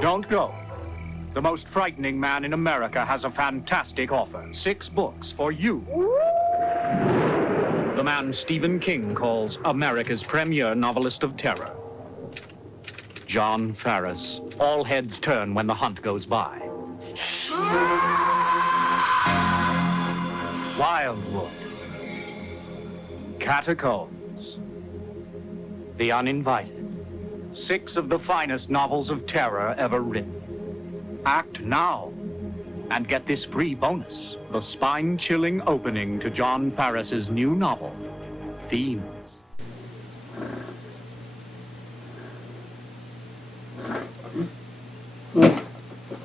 Don't go. The most frightening man in America has a fantastic offer. 6 books for you. The man Stephen King calls America's premier novelist of terror. John Farris. All heads turn when the hunt goes by. Wildwood. Catacombs. The Uninvited. 6 of the finest novels of terror ever written. Act now and get this free bonus. The spine-chilling opening to John Farris's new novel, Fiends.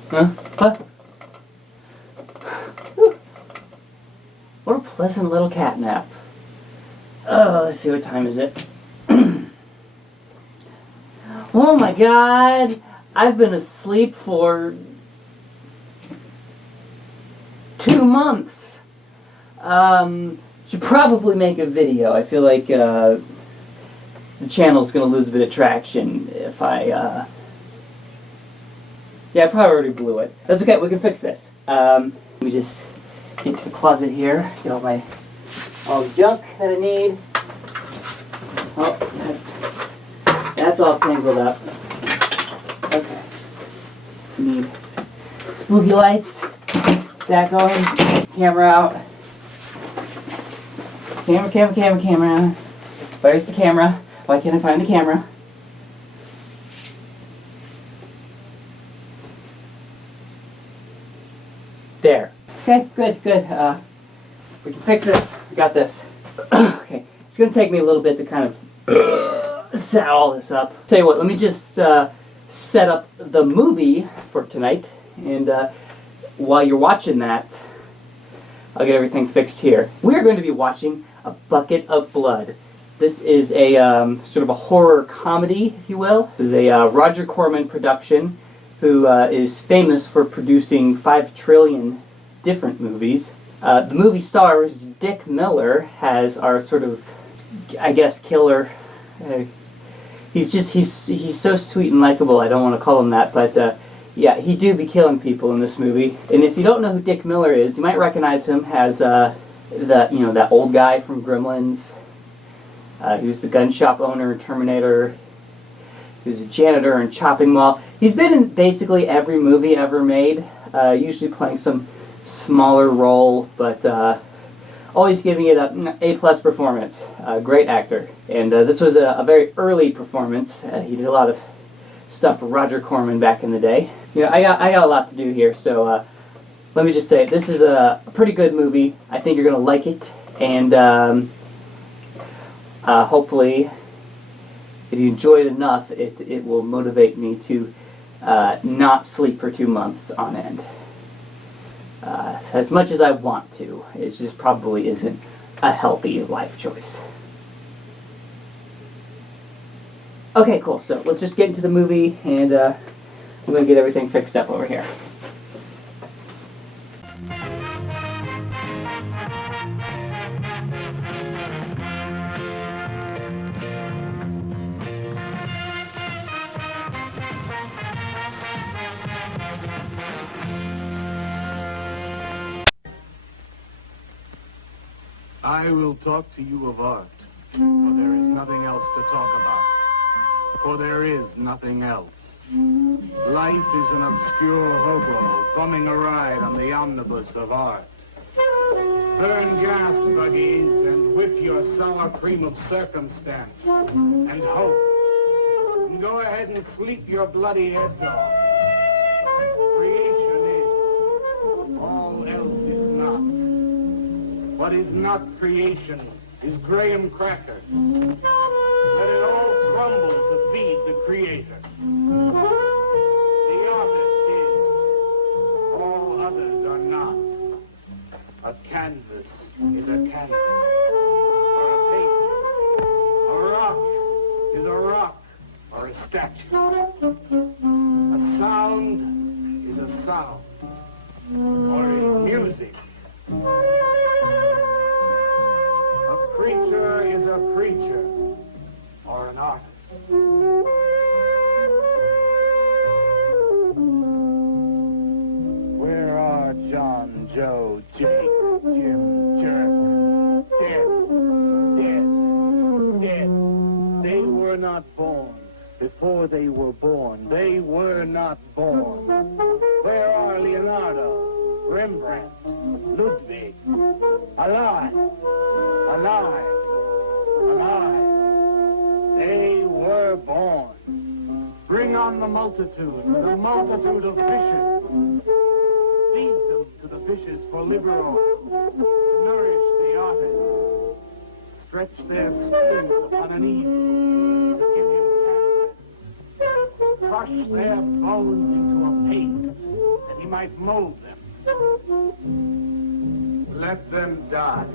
Huh? What? What a pleasant little cat nap. Oh, let's see, what time is it? Oh my God! I've been asleep for 2 months. Should probably make a video. I feel like the channel's gonna lose a bit of traction if I yeah, I probably already blew it. That's okay, we can fix this. Let me just get to the closet here, get all the junk that I need. Oh, that's all tangled up. Okay. Need spooky lights. Back on. Camera out. Camera. Where's the camera? Why can't I find the camera? There. Okay, good. We can fix this. We got this. Okay. It's going to take me a little bit to kind of set all this up. Tell you what, let me just set up the movie for tonight, and while you're watching that, I'll get everything fixed here. We're going to be watching A Bucket of Blood. This is a sort of a horror comedy, if you will. This is a Roger Corman production, who is famous for producing 5 trillion different movies. The movie stars Dick Miller as our sort of, I guess, killer. He's so sweet and likable. I don't want to call him that, but yeah, he do be killing people in this movie. And if you don't know who Dick Miller is, you might recognize him as that old guy from Gremlins. He was the gun shop owner in Terminator. He was a janitor in Chopping Mall. He's been in basically every movie ever made, usually playing some smaller role, but always giving it an A+ performance. Great actor. And this was a very early performance. He did a lot of stuff for Roger Corman back in the day. You know, I got a lot to do here, so let me just say, this is a pretty good movie. I think you're going to like it, and hopefully, if you enjoy it enough, it will motivate me to not sleep for 2 months on end. As much as I want to, it just probably isn't a healthy life choice. Okay, cool. So let's just get into the movie, and I'm going to get everything fixed up over here. I will talk to you of art, for there is nothing else to talk about. For there is nothing else. Life is an obscure hobo bumming a ride on the omnibus of art. Burn gas, buggies, and whip your sour cream of circumstance. And hope. And go ahead and sleep your bloody heads off. Creation is. All else is not. What is not creation is graham cracker. Let it all crumble to feed the creator. The artist is. All others are not. A canvas is a canvas. Or a painting. A rock is a rock. Or a statue. A sound is a sound. Or is music. A preacher is a preacher, or an artist. Joe, Jake, Jim, Jerk, dead. They were not born. Before they were born, they were not born. Where are Leonardo, Rembrandt, Ludwig? Alive. They were born. Bring on the multitude with a multitude of fishes. Feed them to the fishes for liver oil. Nourish the artist. Stretch their skins upon an easel to give him canvas. Crush their bones into a paste that he might mold them. Let them die.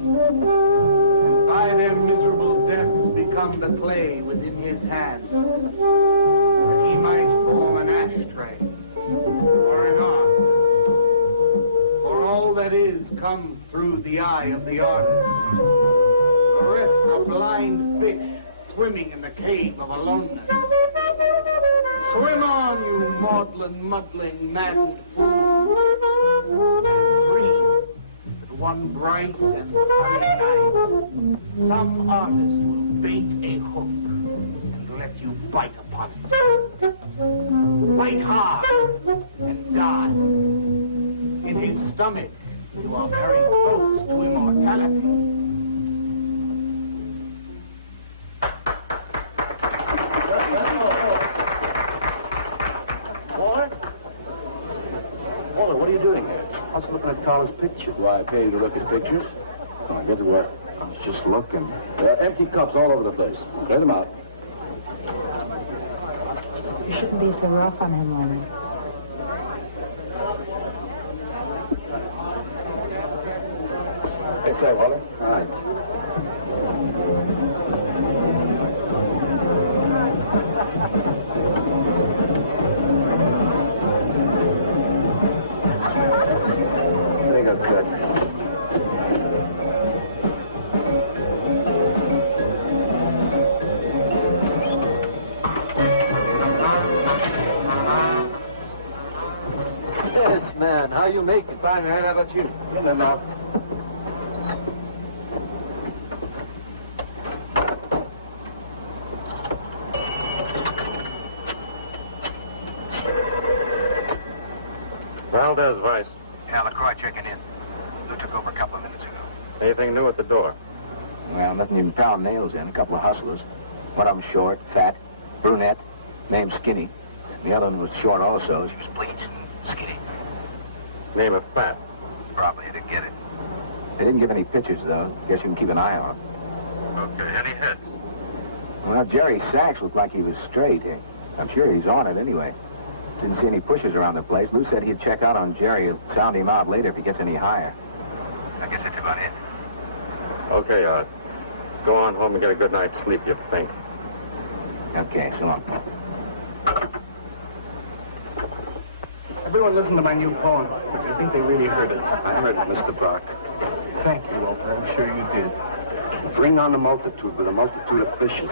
And by their miserable deaths become the clay within his hands, that he might form an ashtray or an ark. For all that is comes through the eye of the artist. The rest are blind fish swimming in the cave of aloneness. Swim on, you maudlin, muddling, maddened fool. Breathe that one bright and sunny night, some artist will bait a hook and let you bite upon it. Bite hard and die. In his stomach, you are very close to immortality. Walter, what are you doing here? I was looking at Carla's picture. Why, I pay you to look at pictures? Come on, get to work. I was just looking. There are empty cups all over the place. Clear them out. You shouldn't be so rough on him, Leonard. Hey, say, Walter. Hi. There you go, Kurt. Yes, man. How you make it? Fine, man. How about you? In there now. Valdez, Vice. Yeah, LaCroix checking in. Lou took over a couple of minutes ago. Anything new at the door? Well, nothing even pound nails in. A couple of hustlers. One of them short, fat, brunette, named Skinny. The other one was short also. He was bleached and skinny. Name of Fat. Probably didn't get it. They didn't give any pictures, though. Guess you can keep an eye on them. Okay, any heads? Well, Jerry Sachs looked like he was straight. I'm sure he's on it anyway. Didn't see any pushers around the place. Lou said he'd check out on Jerry. He'll sound him out later if he gets any higher. I guess that's about it. Okay, go on home and get a good night's sleep, you think. Okay, so long. Everyone listen to my new poem. I think they really heard it. I heard it, Mr. Brock. Thank you, Walter. I'm sure you did. Bring on the multitude with a multitude of fishes.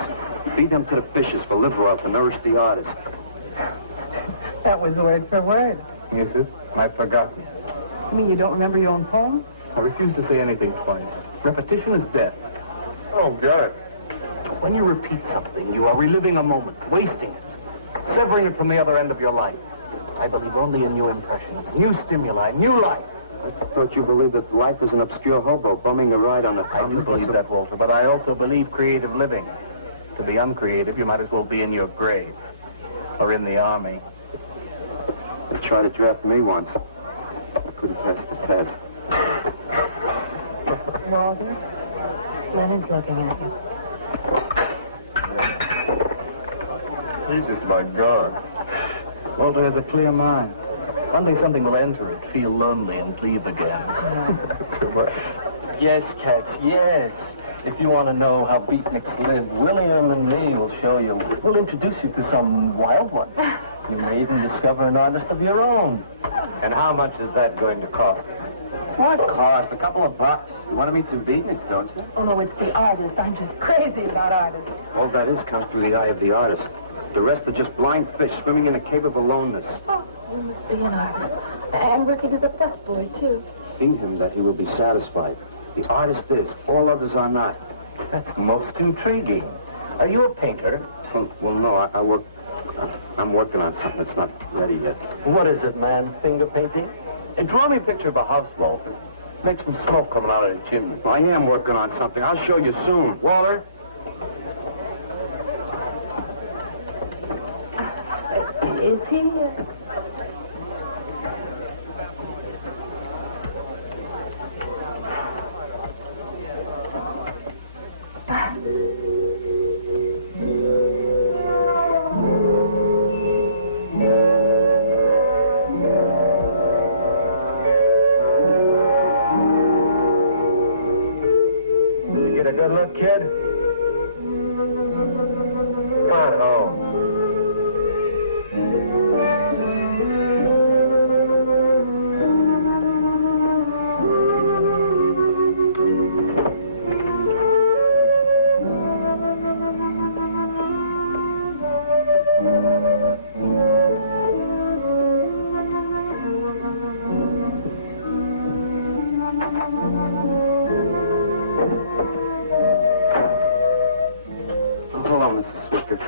Feed them to the fishes for liver oil to nourish the artist. That was word for word. Is it? I've forgotten. You mean you don't remember your own poem? I refuse to say anything twice. Repetition is death. Oh, got it. When you repeat something, you are reliving a moment, wasting it, severing it from the other end of your life. I believe only in new impressions, new stimuli, new life. I thought you believed that life is an obscure hobo bumming a ride on the... I do believe that, Walter, but I also believe creative living. To be uncreative, you might as well be in your grave. Or in the army. They tried to draft me once. I couldn't pass the test. Walter, Leonard's looking at you. He's just about gone. Walter has a clear mind. One day something will enter it, feel lonely, and leave again. Too much. Yes, cats, yes. If you want to know how beatniks live, William and me will show you. We'll introduce you to some wild ones. You may even discover an artist of your own. And how much is that going to cost us? What cost? A couple of bucks. You want to meet some beatniks, don't you? Oh, no, it's the artist. I'm just crazy about artists. All that is comes through the eye of the artist. The rest are just blind fish swimming in a cave of aloneness. Oh, You must be an artist. And Ricky is a busboy, too. In him that he will be satisfied. The artist is. All others are not. That's most intriguing. Are you a painter? Well, no, I'm working on something that's not ready yet. What is it, man? Finger painting? And draw me a picture of a house, Walter. Make some smoke coming out of the chimney. I am working on something. I'll show you soon. Walter? Is he? You get a good look, kid? Come on home. Hello, Mrs. Swicker.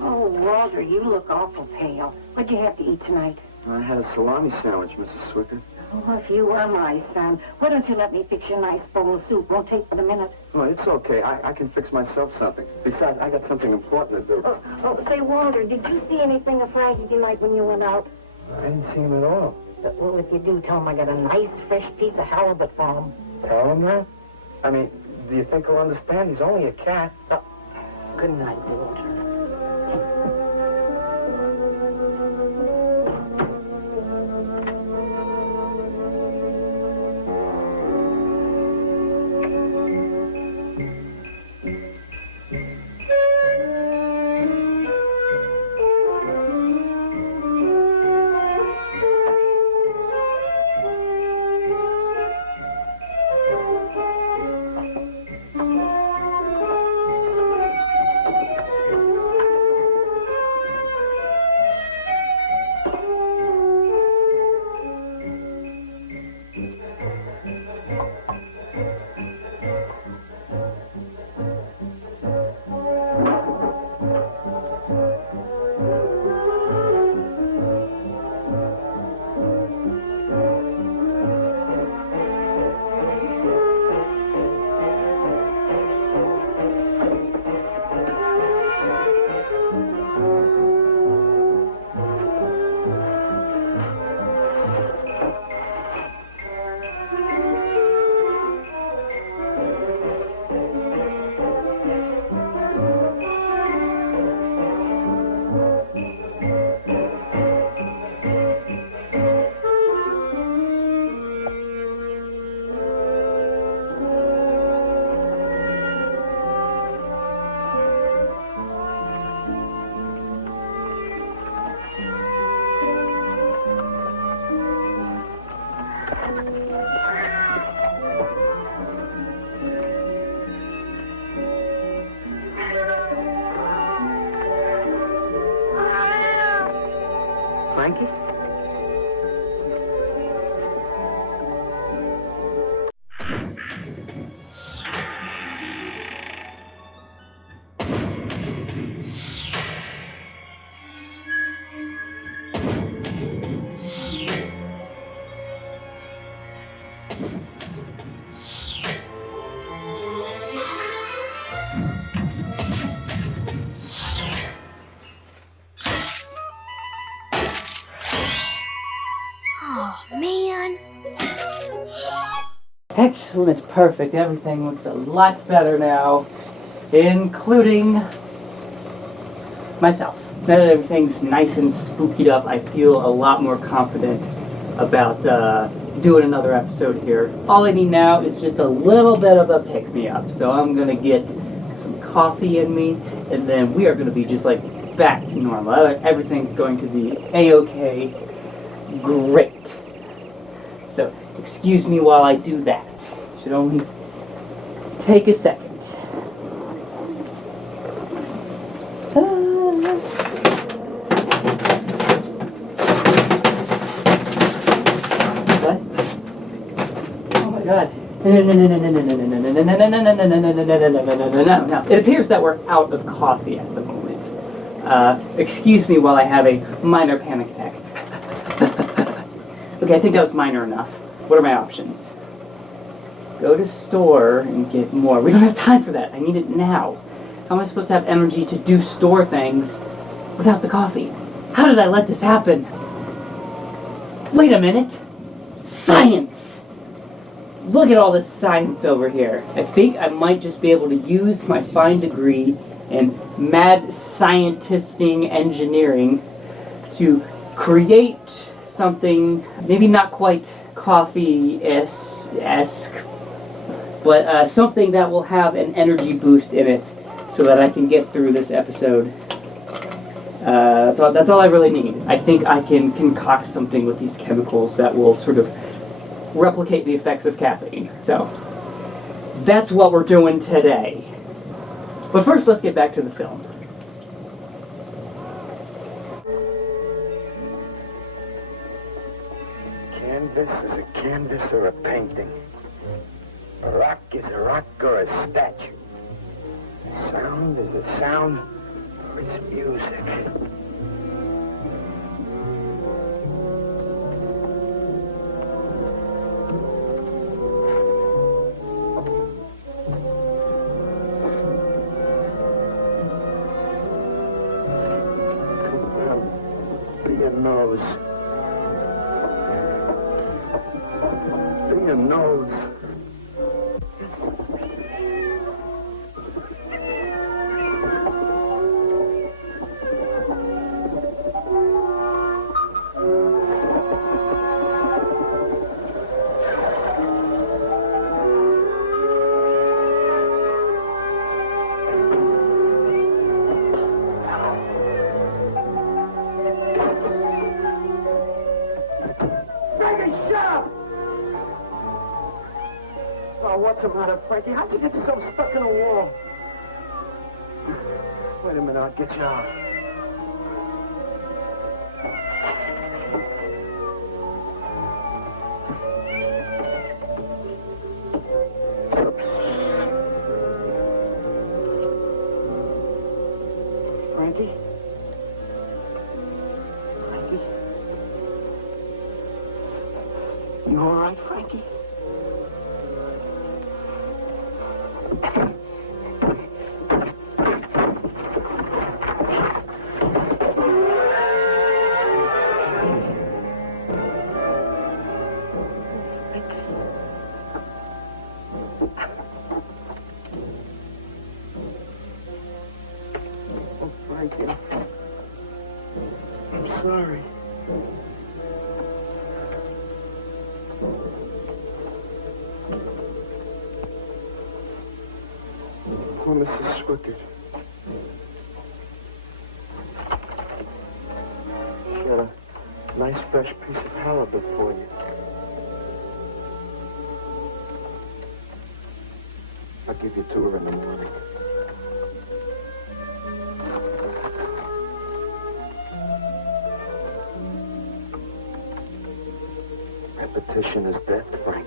Oh, Walter, you look awful pale. What'd you have to eat tonight? I had a salami sandwich, Mrs. Swicker. Oh, if you were my son, why don't you let me fix you a nice bowl of soup? Won't take but a minute. Oh, it's okay. I can fix myself something. Besides, I got something important to do. Say, Walter, did you see anything of Frankie tonight when you went out? I didn't see him at all. Well, if you do, tell him I got a nice, fresh piece of halibut for him. Tell him that? I mean, do you think he'll understand? He's only a cat. Good night, Walter. Frankie? Oh, man. Excellent, perfect. Everything looks a lot better now, including myself. Now that everything's nice and spookied up, I feel a lot more confident about doing another episode here. All I need now is just a little bit of a pick-me-up. So I'm going to get some coffee in me, and then we are going to be just like back to normal. Everything's going to be A-okay. Great. So, excuse me while I do that. Should only take a second. God. No. It appears that we're out of coffee at the moment. Excuse me while I have a minor panic attack. Okay, I think that was minor enough. What are my options? Go to store and get more. We don't have time for that. I need it now. How am I supposed to have energy to do store things without the coffee? How did I let this happen? Wait a minute. Science! Look at all this science over here. I think I might just be able to use my fine degree in mad scientisting engineering to create something maybe not quite coffee-esque, but something that will have an energy boost in it so that I can get through this episode. That's all I really need. I think I can concoct something with these chemicals that will sort of replicate the effects of caffeine. So, that's what we're doing today. But first, let's get back to the film. Canvas is a canvas or a painting. A rock is a rock or a statue. A sound is a sound or it's music. Be a nose. Be a nose. What's the matter, Frankie? How'd you get yourself stuck in a wall? Wait a minute, I'll get you out. Frankie? Frankie? You all right, Frankie? I'm sorry. Poor Mrs. Swickard. She had a nice fresh piece of halibut for you. I'll give you to her in the morning. Repetition is death, Frankie.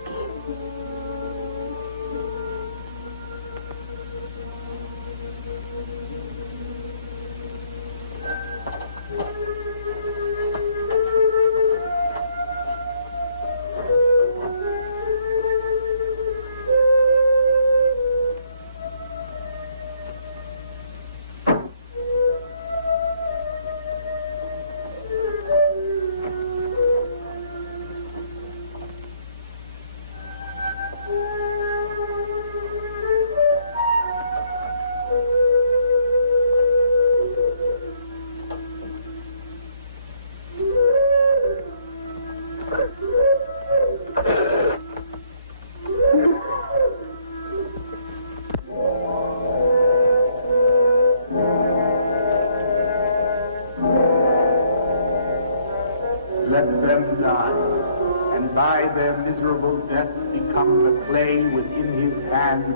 Let them die, and by their miserable deaths become the clay within his hands,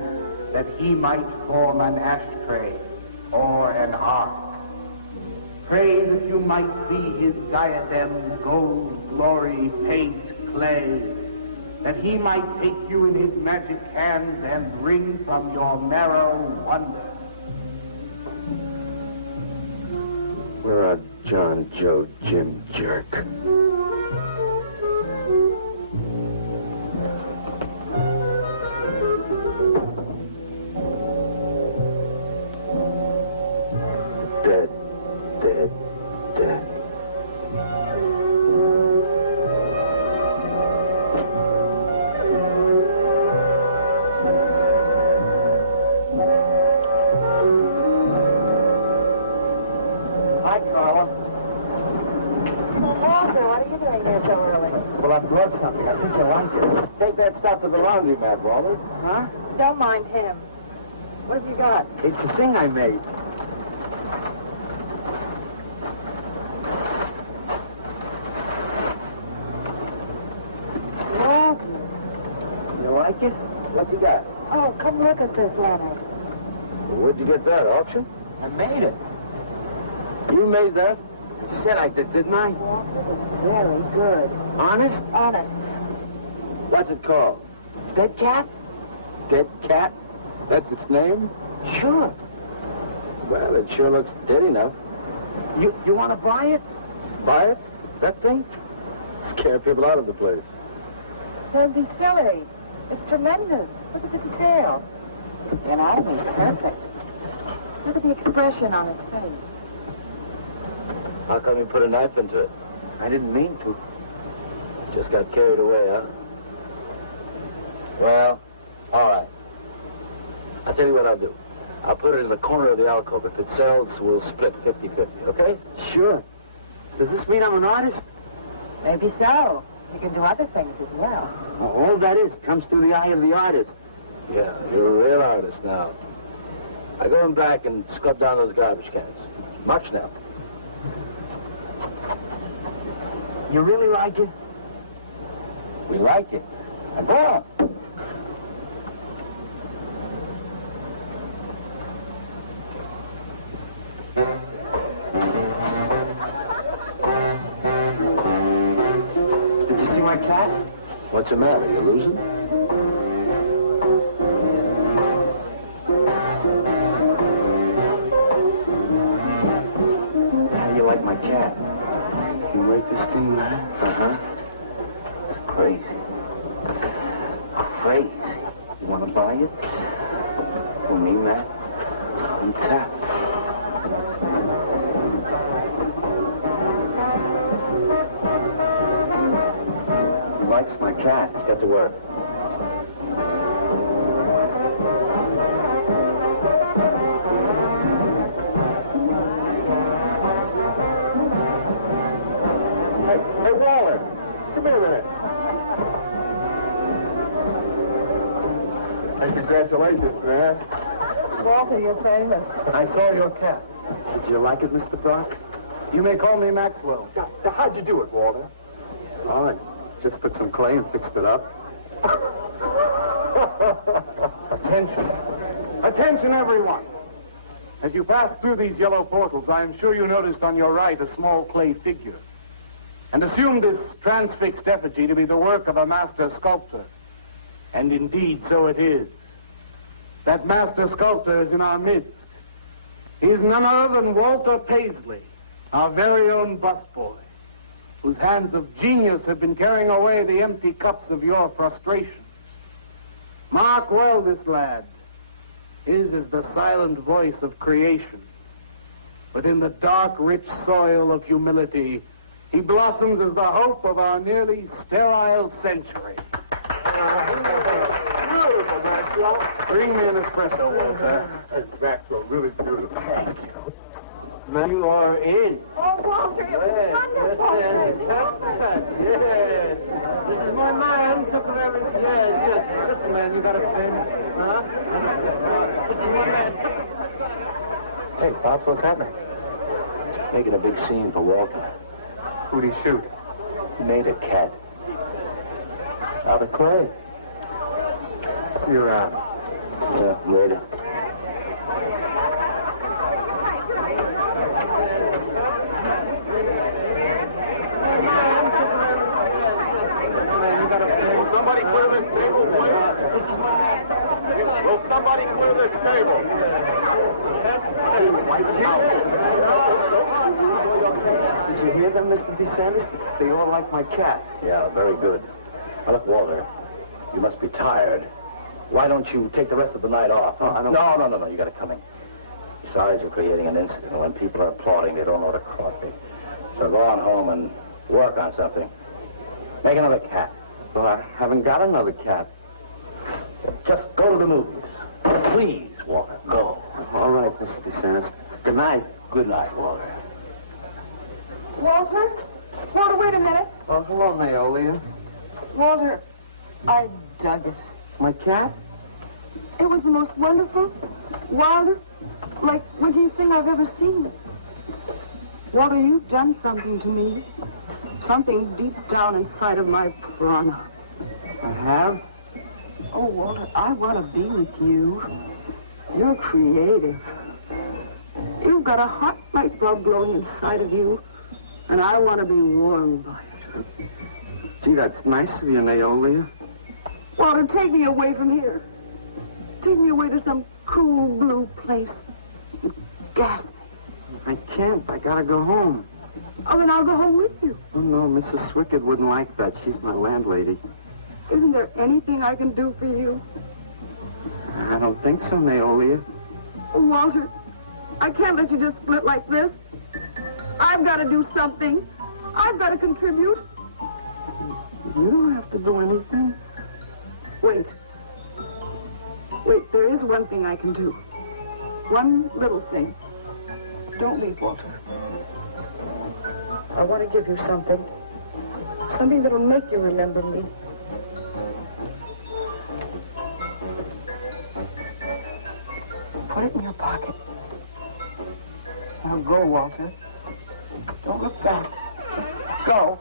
that he might form an ashtray or an ark. Pray that you might be his diadem, gold, glory, paint, clay, that he might take you in his magic hands and wring from your marrow wonder. Where are John, Joe, Jim, Jerk? Dead, dead, dead. Hi, Carla. Walter, what are you doing here so early? Well, I brought something. I think you'll like it. Take that stuff to the laundromat, Walter. Huh? Don't mind him. What have you got? It's a thing I made. Walter. You like it? What you got? Oh, come look at this, Leonard. Where'd you get that, auction? I made it. You made that? I said I did, didn't I? Walter, it's very good. Honest? Honest. What's it called? Dead cat? Dead Cat? That's its name? Sure. Well, it sure looks dead enough. You want to buy it? Buy it? That thing? Scare people out of the place. Don't be silly. It's tremendous. Look at the detail. The anatomy's perfect. Look at the expression on its face. How come you put a knife into it? I didn't mean to. Just got carried away, huh? Well, all right. I'll tell you what I'll do. I'll put it in the corner of the alcove. If it sells, we'll split 50-50, okay? Sure. Does this mean I'm an artist? Maybe so. You can do other things as well. All that is comes through the eye of the artist. Yeah, you're a real artist now. I go in back and scrub down those garbage cans. Much now. You really like it? We like it. And go on. Did you see my cat? What's the matter? You losing? How do you like my cat? You rate this thing, man? Uh-huh. It's crazy. Crazy. You want to buy it? For me, Matt? On tap. He likes my cat. Get to work. Hey, Waller, come here a minute. Hey, congratulations, man. Walter, you're famous. I saw your cat. Did you like it, Mr. Brock? You may call me Maxwell. Now, how'd you do it, Walter? Fine. Just took some clay and fixed it up. Attention. Attention, everyone. As you pass through these yellow portals, I am sure you noticed on your right a small clay figure, and assumed this transfixed effigy to be the work of a master sculptor. And indeed, so it is. That master sculptor is in our midst. He is none other than Walter Paisley, our very own busboy, whose hands of genius have been carrying away the empty cups of your frustrations. Mark well this lad. His is the silent voice of creation. But in the dark, rich soil of humility, he blossoms as the hope of our nearly sterile century. Beautiful, Maxwell. Bring me an espresso, Walter. Maxwell, really beautiful. Thank you. Now you are in. Oh, Walter, it was wonderful. Yes. This is my man. Took it everything. Yes. Listen, man, you got a pen? Huh? This is my man. Hey, Pops, what's happening? Making a big scene for Walter. Who'd he shoot? He made a cat. Out of clay. See you around. Yeah, later. Somebody clear Somebody clear this table. Did you hear them, Mr. DeSantis? They all like my cat. Yeah, very good. Now, look, Walter, you must be tired. Why don't you take the rest of the night off? Oh, I don't... No. You got it coming. Besides, you're creating an incident. When people are applauding, they don't know what a copy. So go on home and work on something. Make another cat. Well, I haven't got another cat. Just go to the movies. Please, Walter, go. All right, Mr. DeSantis. Good night. Good night, Walter. Walter? Walter, wait a minute. Oh, hello, Naolia. Walter, I dug it. My cat? It was the most wonderful, wildest, like wittiest thing I've ever seen. Walter, you've done something to me. Something deep down inside of my prana. I have? Oh, Walter, I want to be with you. You're creative. You've got a hot light bulb glowing inside of you, and I want to be warmed by it. Gee, that's nice of you, Naolia. Walter, take me away from here. Take me away to some cool blue place. Gas me. I can't. I gotta go home. Oh, then I'll go home with you. Oh, no, Mrs. Swickett wouldn't like that. She's my landlady. Isn't there anything I can do for you? I don't think so, Naolia. Oh, Walter, I can't let you just split like this. I've got to do something. I've got to contribute. You don't have to do anything. Wait. Wait, there is one thing I can do. One little thing. Don't leave, Walter. I want to give you something. Something that'll make you remember me. Put it in your pocket. Now go, Walter. Don't look back. Go.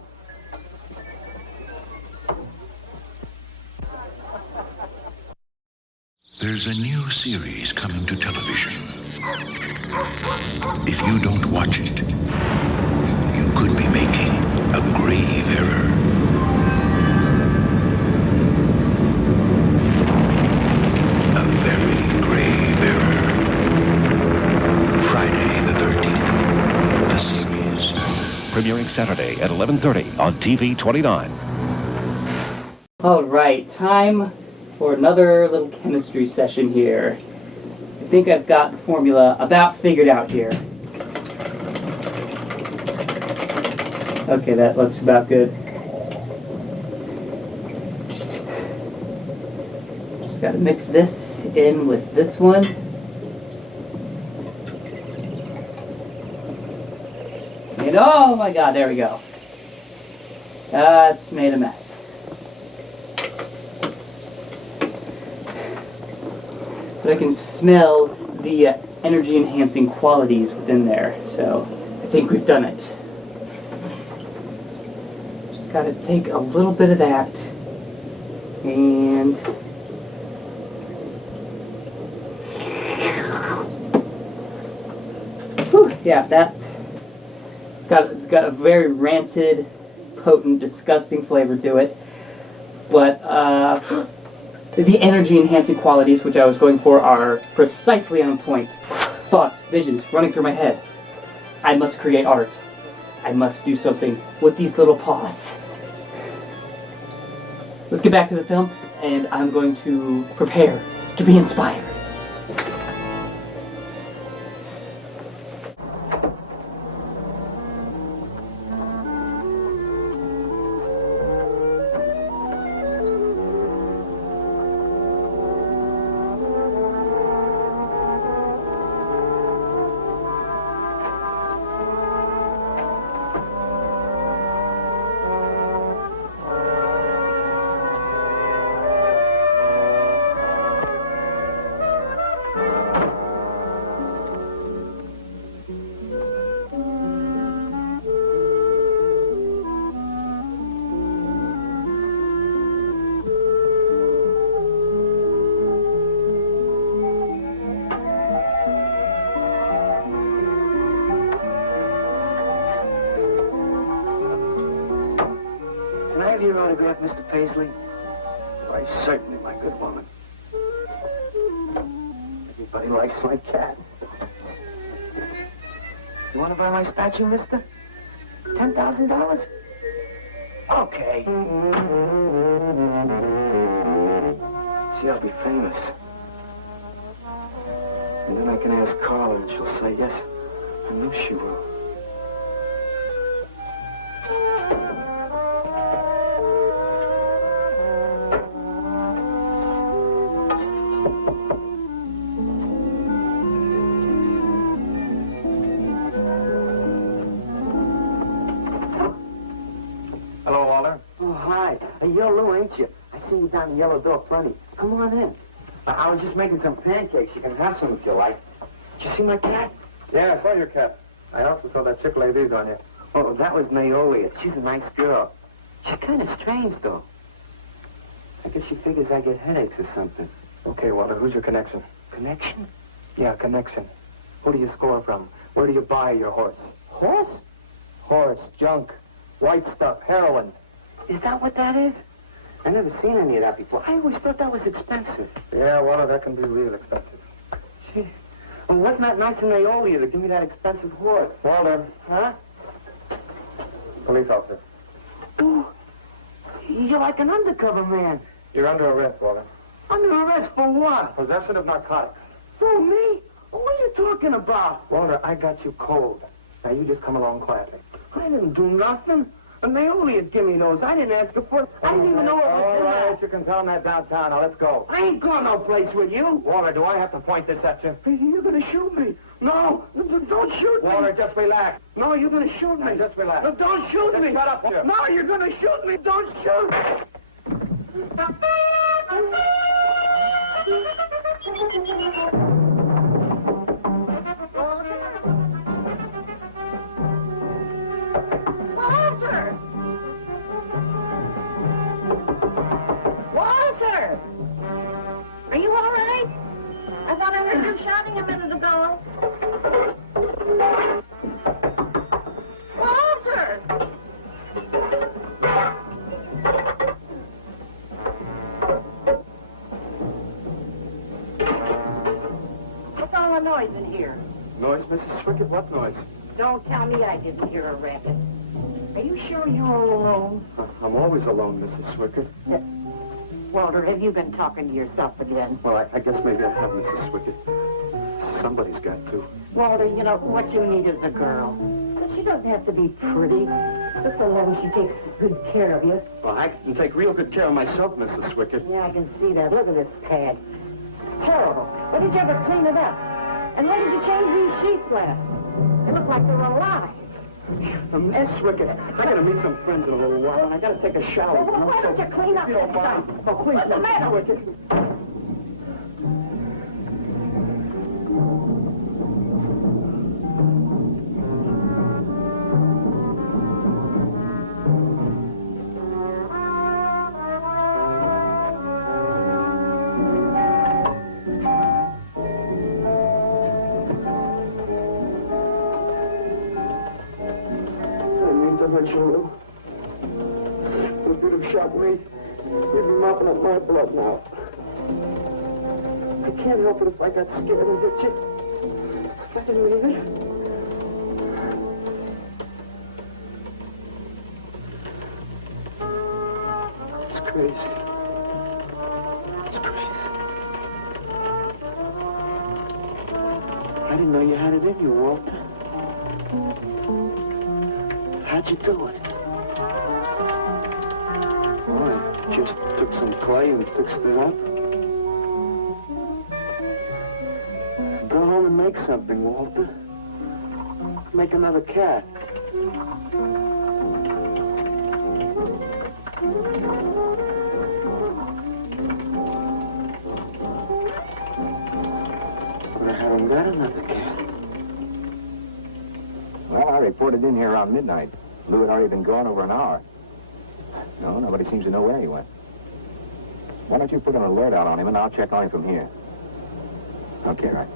There's a new series coming to television. If you don't watch it, you could be making a grave error. A very grave error. Friday the 13th, the series. Premiering Saturday at 11:30 on TV 29. All right, time for another little chemistry session here. I think I've got the formula about figured out here. Okay, that looks about good. Just gotta mix this in with this one. And oh my god, there we go. That's made a mess. But I can smell the energy-enhancing qualities within there, so I think we've done it. Just gotta take a little bit of that, and whew, yeah, that's got a very rancid, potent, disgusting flavor to it, but the energy-enhancing qualities which I was going for are precisely on point. Thoughts, visions running through my head. I must create art. I must do something with these little paws. Let's get back to the film, and I'm going to prepare to be inspired. Can I have your autograph, Mr. Paisley? Why, certainly, my good woman. Everybody likes my cat. You want to buy my statue, mister? $10,000? Okay. See, I'll be famous. And then I can ask Carla, and she'll say yes. I know she will. Hello, Walter. Oh, hi. You're Lou, ain't you? I seen you down the yellow door plenty. Come on in. I was just making some pancakes. You can have some if you like. Did you see my cat? Yeah, I saw your cat. I also saw that chick lay these on you. Oh, that was Naolia. She's a nice girl. She's kind of strange, though. I guess she figures I get headaches or something. Okay, Walter, who's your connection? Connection? Yeah, connection. Who do you score from? Where do you buy your horse? Horse? Horse, junk, white stuff, heroin. Is that what that is? I never seen any of that before. I always thought that was expensive. Yeah, Walter, that can be real expensive. Gee. Well, wasn't that nice of Naolia to give me that expensive horse? Walter. Huh? Police officer. Oh, you're like an undercover man. You're under arrest, Walter. Under arrest for what? Possession of narcotics. For me? What are you talking about? Walter, I got you cold. Now, you just come along quietly. I didn't do nothing. Naolia gave me those. I didn't ask her for it. I didn't even know it was All right, that. you can tell them that downtown. Now, let's go. I ain't going no place with you. Walter, do I have to point this at you? You're going to shoot me. No, don't shoot me. Walter, just relax. No, you're going to shoot me. Now, just relax. No, don't shoot Just me. shut up, Walter. No, you're going to shoot me. Don't shoot. Walter! Walter! Are you all right? I thought I heard you shouting a minute ago. Walter! What's all the noise in here? Noise, Mrs. Swickett? What noise? Don't tell me I didn't hear a racket. Are you sure you're all alone? I'm always alone, Mrs. Swickett. Walter, have you been talking to yourself again? Well, I guess maybe I have, Mrs. Swickett. Somebody's got to. Walter, you know, what you need is a girl. But she doesn't have to be pretty. Just so long as she takes good care of you. Well, I can take real good care of myself, Mrs. Swickett. Yeah, I can see that. Look at this pad. It's terrible. When did you ever clean it up? And when did you change these sheets last? They look like they're alive. Mrs. Swickett, I gotta meet some friends in a little while, and I gotta take a shower. Well, why don't you clean up You this don't mind? stuff? Oh, please, What's the Mrs. matter? Swickett. Hurt you, Lou. If you'd have shot me, you'd be mopping up my blood now. I can't help it if I got scared and hit you. I didn't mean it. It's crazy. It's crazy. I didn't know you had it in you, Walter. How'd you do it? Well, I just took some clay and fixed it up. Go home and make something, Walter. Make another cat. But I haven't got another cat. Well, I reported in here around midnight. Lou had already been gone over an hour. No, nobody seems to know where he went. Why don't you put an alert out on him, and I'll check on him from here. Okay, right.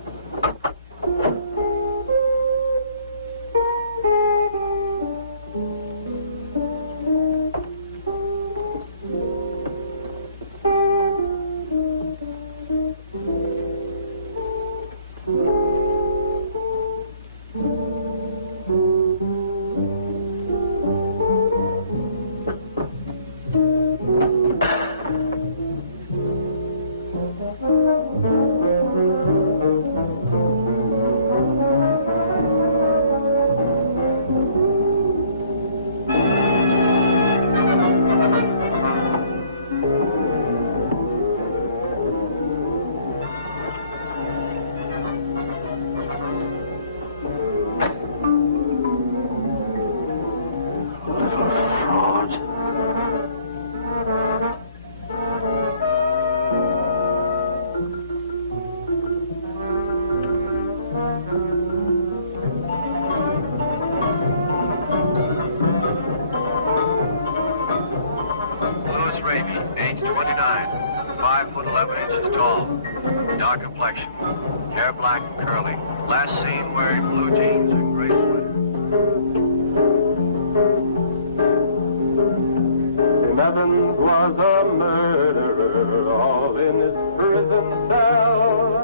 5 foot 11 inches tall. Dark complexion. Hair black and curly. Last seen wearing blue jeans and gray sweater. 11 was a murderer, all in his prison cell.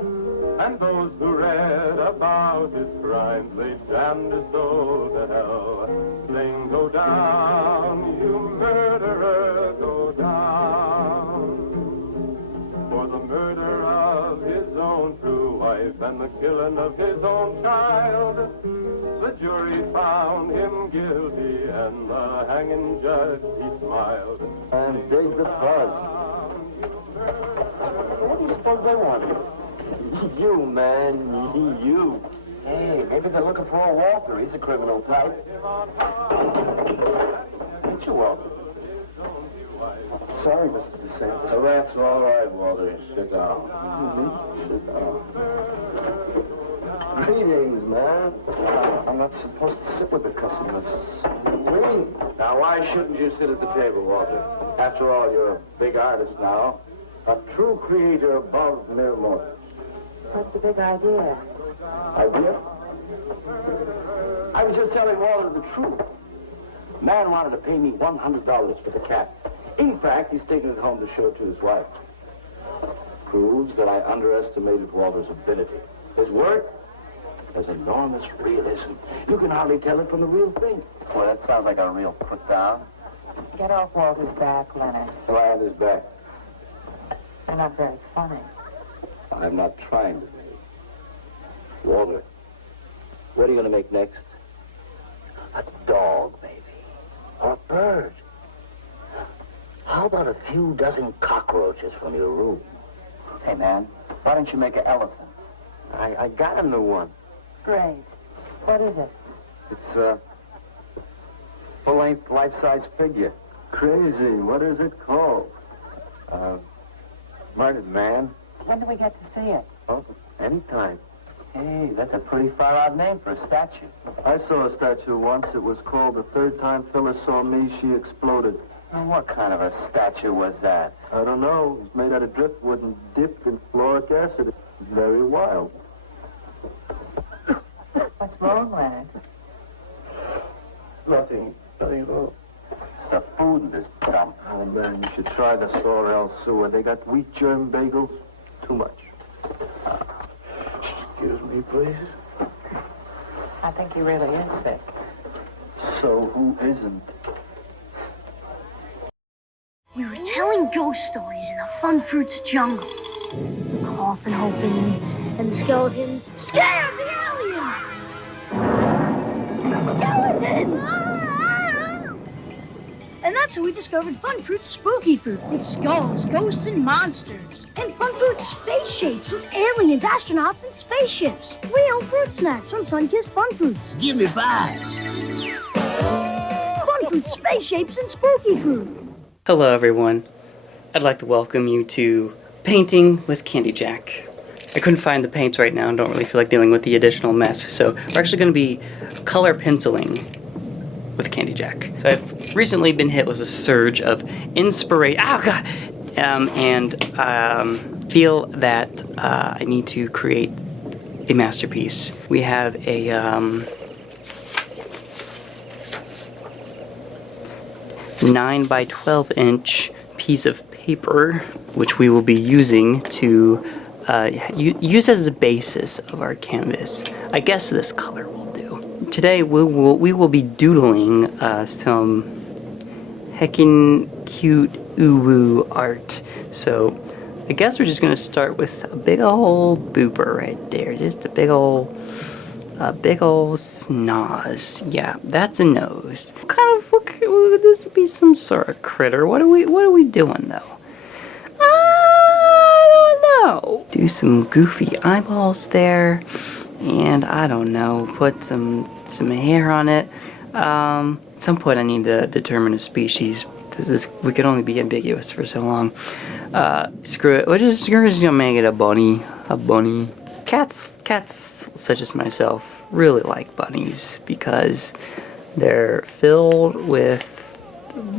And those who read about his crimes, they damned his soul to hell. Saying, go down, you murderer, go down. For the murder of his own true wife and the killing of his own child, the jury found him guilty and the hanging judge, he smiled. And dig the buzz. What do you suppose they want here? You, man, you. Hey, maybe they're looking for a Walter. He's a criminal type. Ain't you, Walter? Sorry, Mr. DeSantis. Oh, that's all right, Walter. Sit down. Sit down. Greetings, man. I'm not supposed to sit with the customers. Green. Now, why shouldn't you sit at the table, Walter? After all, you're a big artist now. A true creator above mere mortals. What's the big idea? Idea? I was just telling Walter the truth. Man wanted to pay me $100 for the cat. In fact, he's taking it home to show it to his wife. Proves that I underestimated Walter's ability. His work has enormous realism. You can hardly tell it from the real thing. Well, that sounds like a real put-down. Get off Walter's back, Leonard. Why on his back? You're not very funny. I'm not trying to be. Walter, what are you going to make next? A dog, maybe. Or a bird. How about a few dozen cockroaches from your room? Hey, man, why don't you make an elephant? I got a new one. Great. What is it? It's a full-length, life-size figure. Crazy. What is it called? Murdered man. When do we get to see it? Oh, anytime. Hey, that's a pretty far-out name for a statue. I saw a statue once. It was called The Third Time Phyllis Saw Me, She Exploded. Well, what kind of a statue was that? I don't know. It's made out of driftwood and dipped in fluoric acid. It's very wild. What's wrong, Leonard? Nothing at all. It's the food in this dump. Oh, man, you should try the Sorrel sewer. They got wheat germ bagels. Too much. Excuse me, please. I think he really is sick. So who isn't? We were telling ghost stories in the Fun Fruits jungle. The coffin opened, and the skeleton scared the alien! Skeleton! And that's how we discovered Fun Fruits Spooky Fruit with skulls, ghosts, and monsters. And Fun Fruits Space Shapes with aliens, astronauts, and spaceships. Real fruit snacks from Sunkissed Fun Fruits. Give me 5. Fun Fruits Space Shapes and Spooky Fruit. Hello everyone. I'd like to welcome you to Painting with Candy Jack. I couldn't find the paints right now and don't really feel like dealing with the additional mess, so we're actually going to be color penciling with Candy Jack. So I've recently been hit with a surge of inspiration, and feel that I need to create a masterpiece. We have a 9 by 12 inch piece of paper, which we will be using to use as the basis of our canvas. I guess this color will do. Today we will be doodling some heckin' cute uwu art. So I guess we're just gonna start with a big old booper right there. Just a big old snoz. Yeah, that's a nose. Would this be some sort of critter? What are we doing though? I don't know. Do some goofy eyeballs there, and I don't know. Put some hair on it. At some point, I need to determine a species. We can only be ambiguous for so long. Screw it. We're just gonna make it a bunny. A bunny. Cats such as myself really like bunnies because they're filled with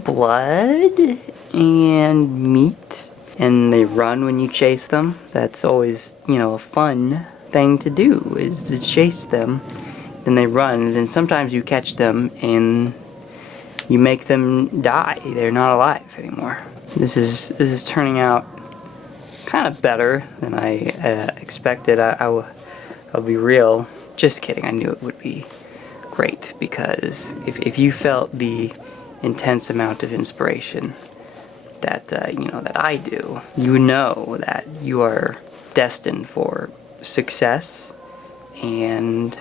blood and meat and they run when you chase them. That's always, you know, a fun thing to do, is to chase them. Then they run, and then sometimes you catch them and you make them die. They're not alive anymore. This is turning out kind of better than I expected. I'll be real. Just kidding. I knew it would be great, because if you felt the intense amount of inspiration that you know, that I do, you know that you are destined for success and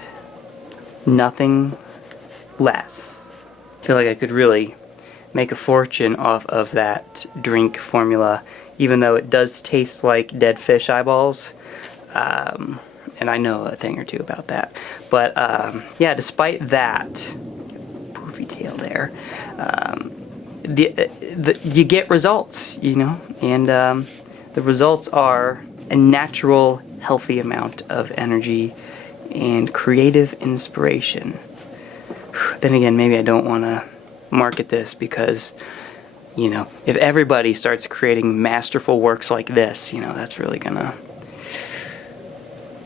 nothing less. I feel like I could really make a fortune off of that drink formula, even though it does taste like dead fish eyeballs. And I know a thing or two about that. But yeah, despite that, poofy tail there, you get results, you know, and the results are a natural, healthy amount of energy and creative inspiration. Then again, maybe I don't want to market this, because, you know, if everybody starts creating masterful works like this, you know, that's really gonna...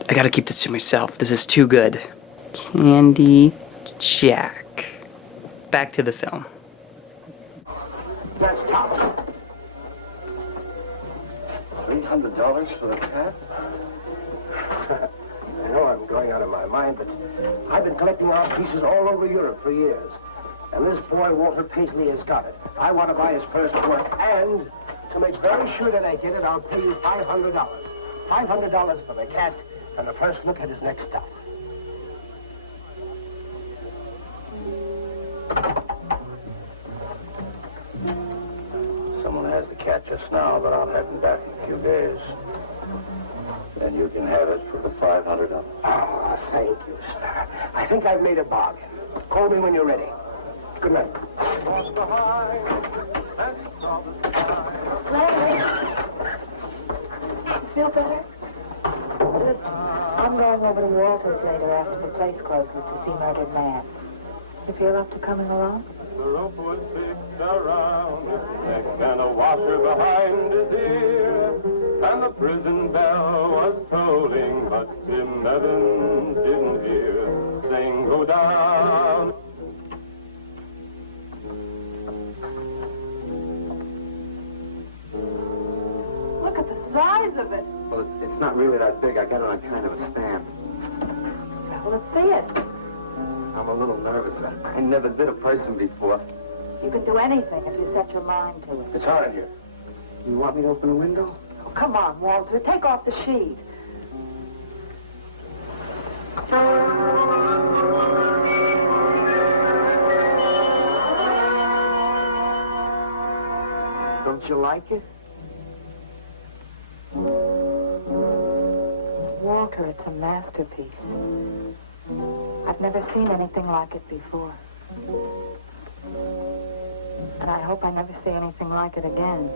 I gotta keep this to myself. This is too good. Candy Jack. Back to the film. That's top. $800 for the cat? I know I'm going out of my mind, but I've been collecting art pieces all over Europe for years. And this boy, Walter Paisley, has got it. I want to buy his first work, and to make very sure that I get it, I'll pay you $500. $500 for the cat and the first look at his next stuff. Someone has the cat just now, but I'll have him back in a few days. And you can have it for the $500. Oh, thank you, sir. I think I've made a bargain. Call me when you're ready. Good night. Larry, you feel better? Listen, I'm going over to Walter's later after the place closes to see Murdered Man. You feel up to coming along? The rope was fixed around his neck and a washer behind his ear, and the prison bell was tolling, but Jim Evans didn't hear. Sing, go down. Look at the size of it. Well, it's not really that big. I got it on kind of a stand. Well, let's see it. I'm a little nervous. I never did a person before. You can do anything if you set your mind to it. It's hot in here. You want me to open the window? Oh, come on, Walter. Take off the sheet. Don't you like it? Walter, it's a masterpiece. I've never seen anything like it before. And I hope I never see anything like it again.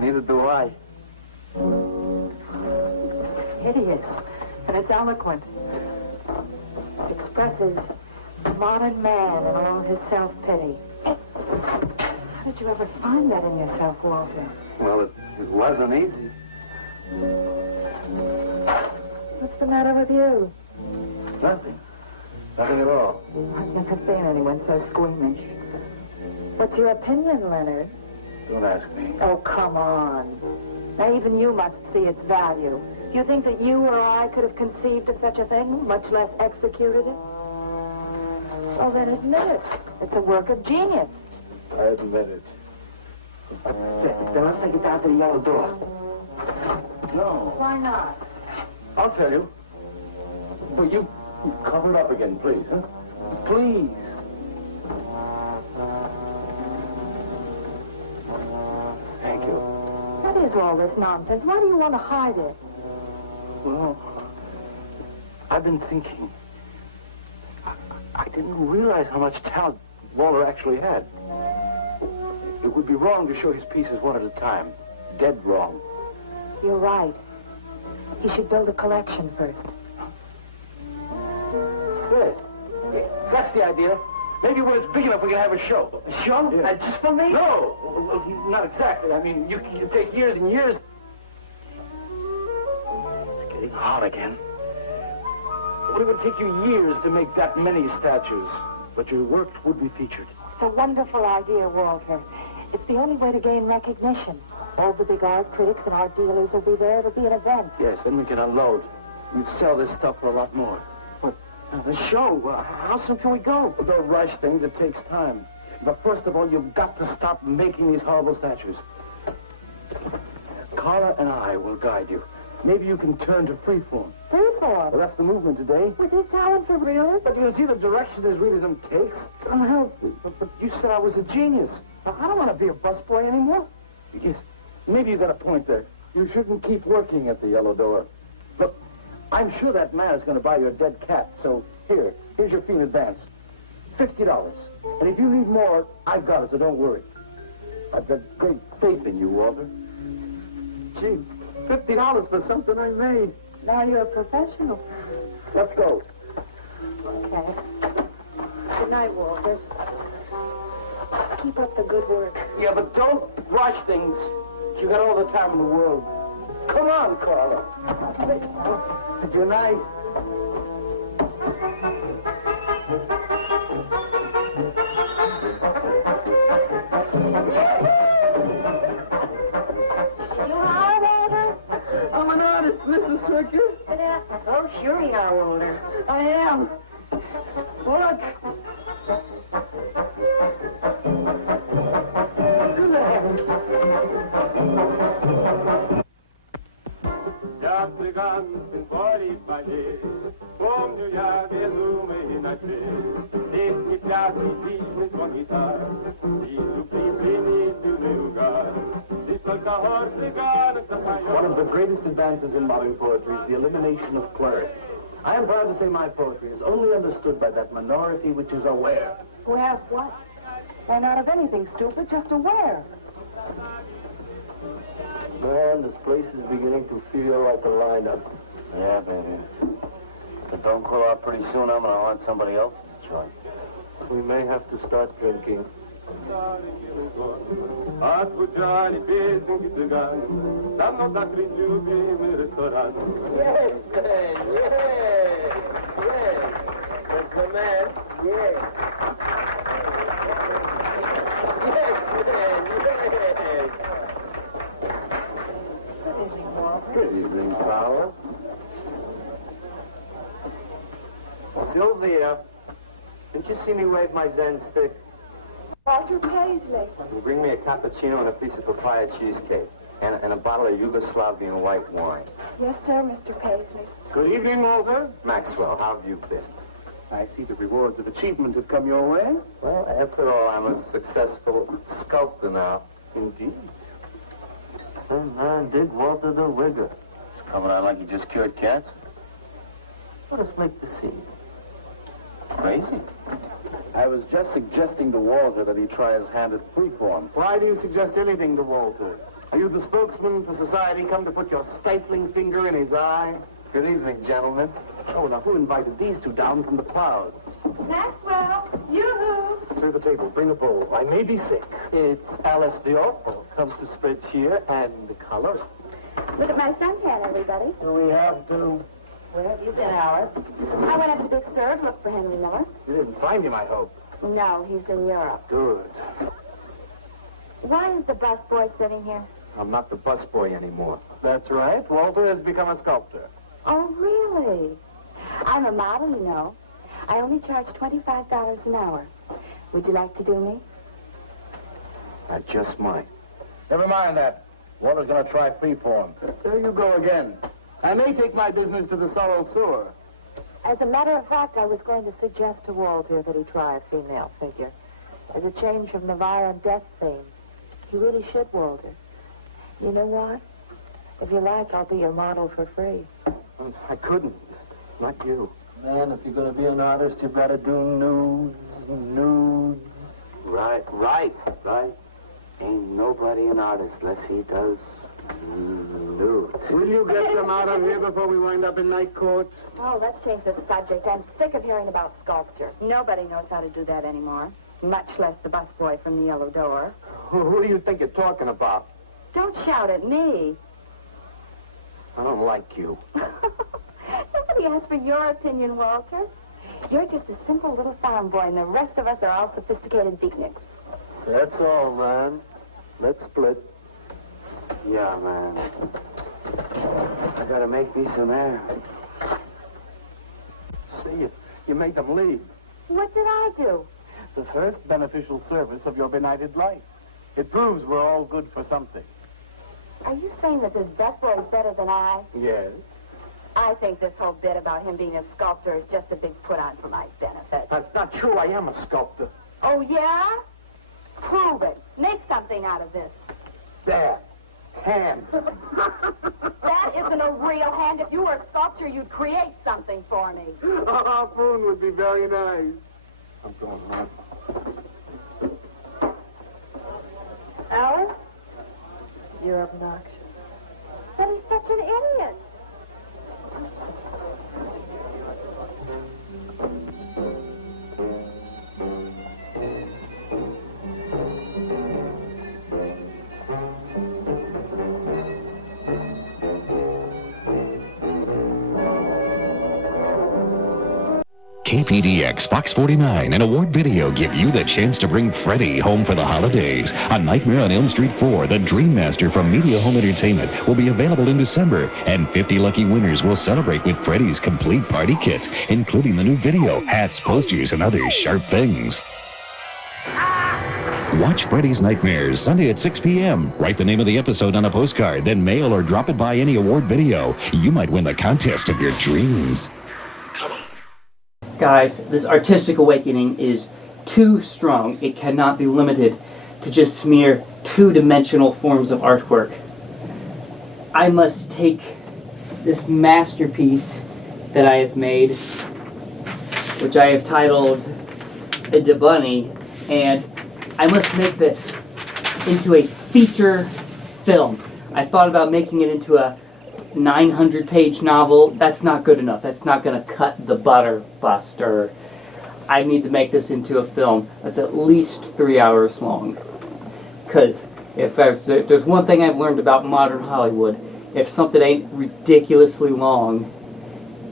Neither do I. It's hideous, and it's eloquent. It expresses the modern man and all his self-pity. How did you ever find that in yourself, Walter? Well, it wasn't easy. What's the matter with you? Nothing. Nothing at all. I've never seen anyone so squeamish. What's your opinion, Leonard? Don't ask me. Oh, come on. Now, even you must see its value. Do you think that you or I could have conceived of such a thing, much less executed it? Well, then admit it. It's a work of genius. I admit it. Then let's take it down to the yellow door. No. Why not? I'll tell you. But you cover it up again, please, huh? Please. Thank you. What is all this nonsense? Why do you want to hide it? Well, I've been thinking. I didn't realize how much talent Walter actually had. It would be wrong to show his pieces one at a time. Dead wrong. You're right. He should build a collection first. Good. That's the idea. Maybe when it's big enough, we can have a show. A show? Yeah. Just for me? No, well, not exactly. I mean, you take years and years. It's getting hot again. It would take you years to make that many statues, but your work would be featured. It's a wonderful idea, Walter. It's the only way to gain recognition. All the big art critics and art dealers will be there. It'll be an event. Yes, then we can unload. We'd sell this stuff for a lot more. But the show, how soon can we go? Well, don't rush things. It takes time. But first of all, you've got to stop making these horrible statues. Carla and I will guide you. Maybe you can turn to freeform. Freeform? Well, that's the movement today. With his talent for realism? But you see the direction this realism takes? It's unhealthy. But you said I was a genius. I don't want to be a busboy anymore. Yes, maybe you got a point there. You shouldn't keep working at the Yellow Door. Look, I'm sure that man is going to buy your dead cat. So here's your fee in advance. $50. And if you need more, I've got it, so don't worry. I've got great faith in you, Walter. Gee, $50 for something I made. Now you're a professional. Let's go. Okay. Good night, Walter. Keep up the good work. Yeah, but don't rush things. You got all the time in the world. Come on, Carla. Good night. I'm an artist, Mrs. Stricker. Oh, sure you are, Walter. I am. Look. Я цыган, сын Бори Палей, помню я безумный ночей. Здесь не пляски, сильный звон гитар, вижу пленительный угар. Здесь только хор цыганок запоет. One of the greatest advances in modern poetry is the elimination of clarity. I am proud to say my poetry is only understood by that minority which is aware. Aware of what? Why, not of anything, stupid, just aware. Man, this place is beginning to feel like a lineup. Yeah, baby. But don't call out pretty soon. I'm going to haunt somebody else's joint. We may have to start drinking. Отзвучали песенки цыган, давно закрыт любимый ресторан. Yes, man, yes, yes. That's the man, yes. Yes, man, yes. Good evening, Walter. Good evening, Paolo. Sylvia, didn't you see me wave my Zen stick? Walter Paisley. Bring me a cappuccino and a piece of papaya cheesecake. And a bottle of Yugoslavian white wine. Yes, sir, Mr. Paisley. Good evening, Walter. Maxwell, how have you been? I see the rewards of achievement have come your way. Well, after all, I'm a successful sculptor now. Indeed. Man, dig Walter the Wigger. He's coming out like he just cured cats. Let us make the scene. Crazy. I was just suggesting to Walter that he try his hand at freeform. Why do you suggest anything to Walter? Are you the spokesman for society come to put your stifling finger in his eye? Good evening, gentlemen. Oh, now who invited these two down from the clouds? Maxwell, yoo-hoo. Clear the table, bring a bowl. I may be sick. It's Alice the Oracle. Comes to spread cheer and color. Look at my suntan, everybody. We have to. Where have you been, Alice? I went up to Big Sur to look for Henry Miller. You didn't find him, I hope. No, he's in Europe. Good. Why is the busboy sitting here? I'm not the busboy anymore. That's right. Walter has become a sculptor. Oh, really? I'm a model, you know. I only charge $25 an hour. Would you like to do me? I just might. Never mind that. Walter's going to try freeform. There you go again. I may take my business to the Sorrel Sewer. As a matter of fact, I was going to suggest to Walter that he try a female figure. As a change from the violent death theme. He really should, Walter. You know what? If you like, I'll be your model for free. I couldn't. Not you. Man, if you're going to be an artist, you've got to do nudes. Right. Ain't nobody an artist unless he does Will you get them out of here before we wind up in night court? Oh, let's change the subject. I'm sick of hearing about sculpture. Nobody knows how to do that anymore, much less the busboy from the Yellow Door. Who do you think you're talking about? Don't shout at me. I don't like you. Nobody asked for your opinion, Walter. You're just a simple little farm boy, and the rest of us are all sophisticated beatniks. That's all, man. Let's split. Yeah, man. I gotta make me some air. See, you made them leave. What did I do? The first beneficial service of your benighted life. It proves we're all good for something. Are you saying that this busboy is better than I? Yes. I think this whole bit about him being a sculptor is just a big put-on for my benefit. That's not true. I am a sculptor. Oh, yeah? Prove it. Make something out of this. There. Hand. That isn't a real hand. If you were a sculptor, you'd create something for me. A harpoon would be very nice. I'm going on. Alan? You're obnoxious. But he's such an idiot. KPDX, Fox 49, and Award Video give you the chance to bring Freddy home for the holidays. On Nightmare on Elm Street 4, the Dream Master from Media Home Entertainment will be available in December, and 50 lucky winners will celebrate with Freddy's complete party kit, including the new video, hats, posters, and other sharp things. Watch Freddy's Nightmares Sunday at 6 p.m. Write the name of the episode on a postcard, then mail or drop it by any Award Video. You might win the contest of your dreams. Guys, this artistic awakening is too strong. It cannot be limited to just mere two-dimensional forms of artwork. I must take this masterpiece that I have made, which I have titled The Bunny, and I must make this into a feature film. I thought about making it into a 900-page novel. That's not good enough. That's not going to cut the buster. I need to make this into a film that's at least 3 hours long. Because if there's one thing I've learned about modern Hollywood, if something ain't ridiculously long,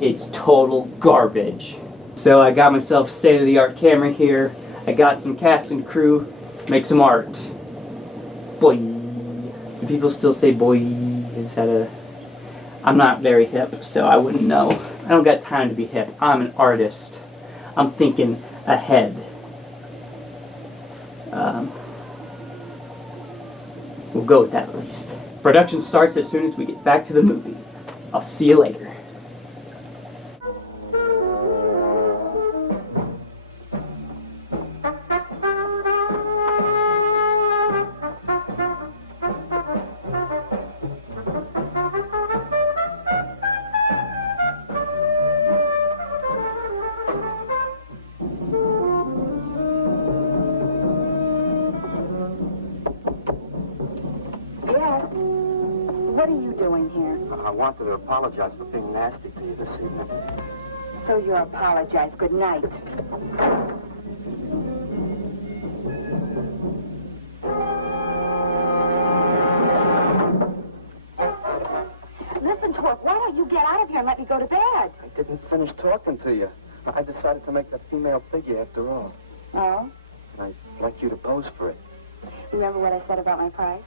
it's total garbage. So I got myself a state-of-the-art camera here. I got some cast and crew. Let's make some art. Boy. Do people still say boy? Is that a... I'm not very hip, so I wouldn't know. I don't got time to be hip. I'm an artist. I'm thinking ahead. We'll go with that at least. Production starts as soon as we get back to the movie. I'll see you later. What are you doing here? I wanted to apologize for being nasty to you this evening. So you apologize. Good night. Listen, Twerp, why don't you get out of here and let me go to bed? I didn't finish talking to you. I decided to make that female figure after all. Oh? I'd like you to pose for it. Remember what I said about my price?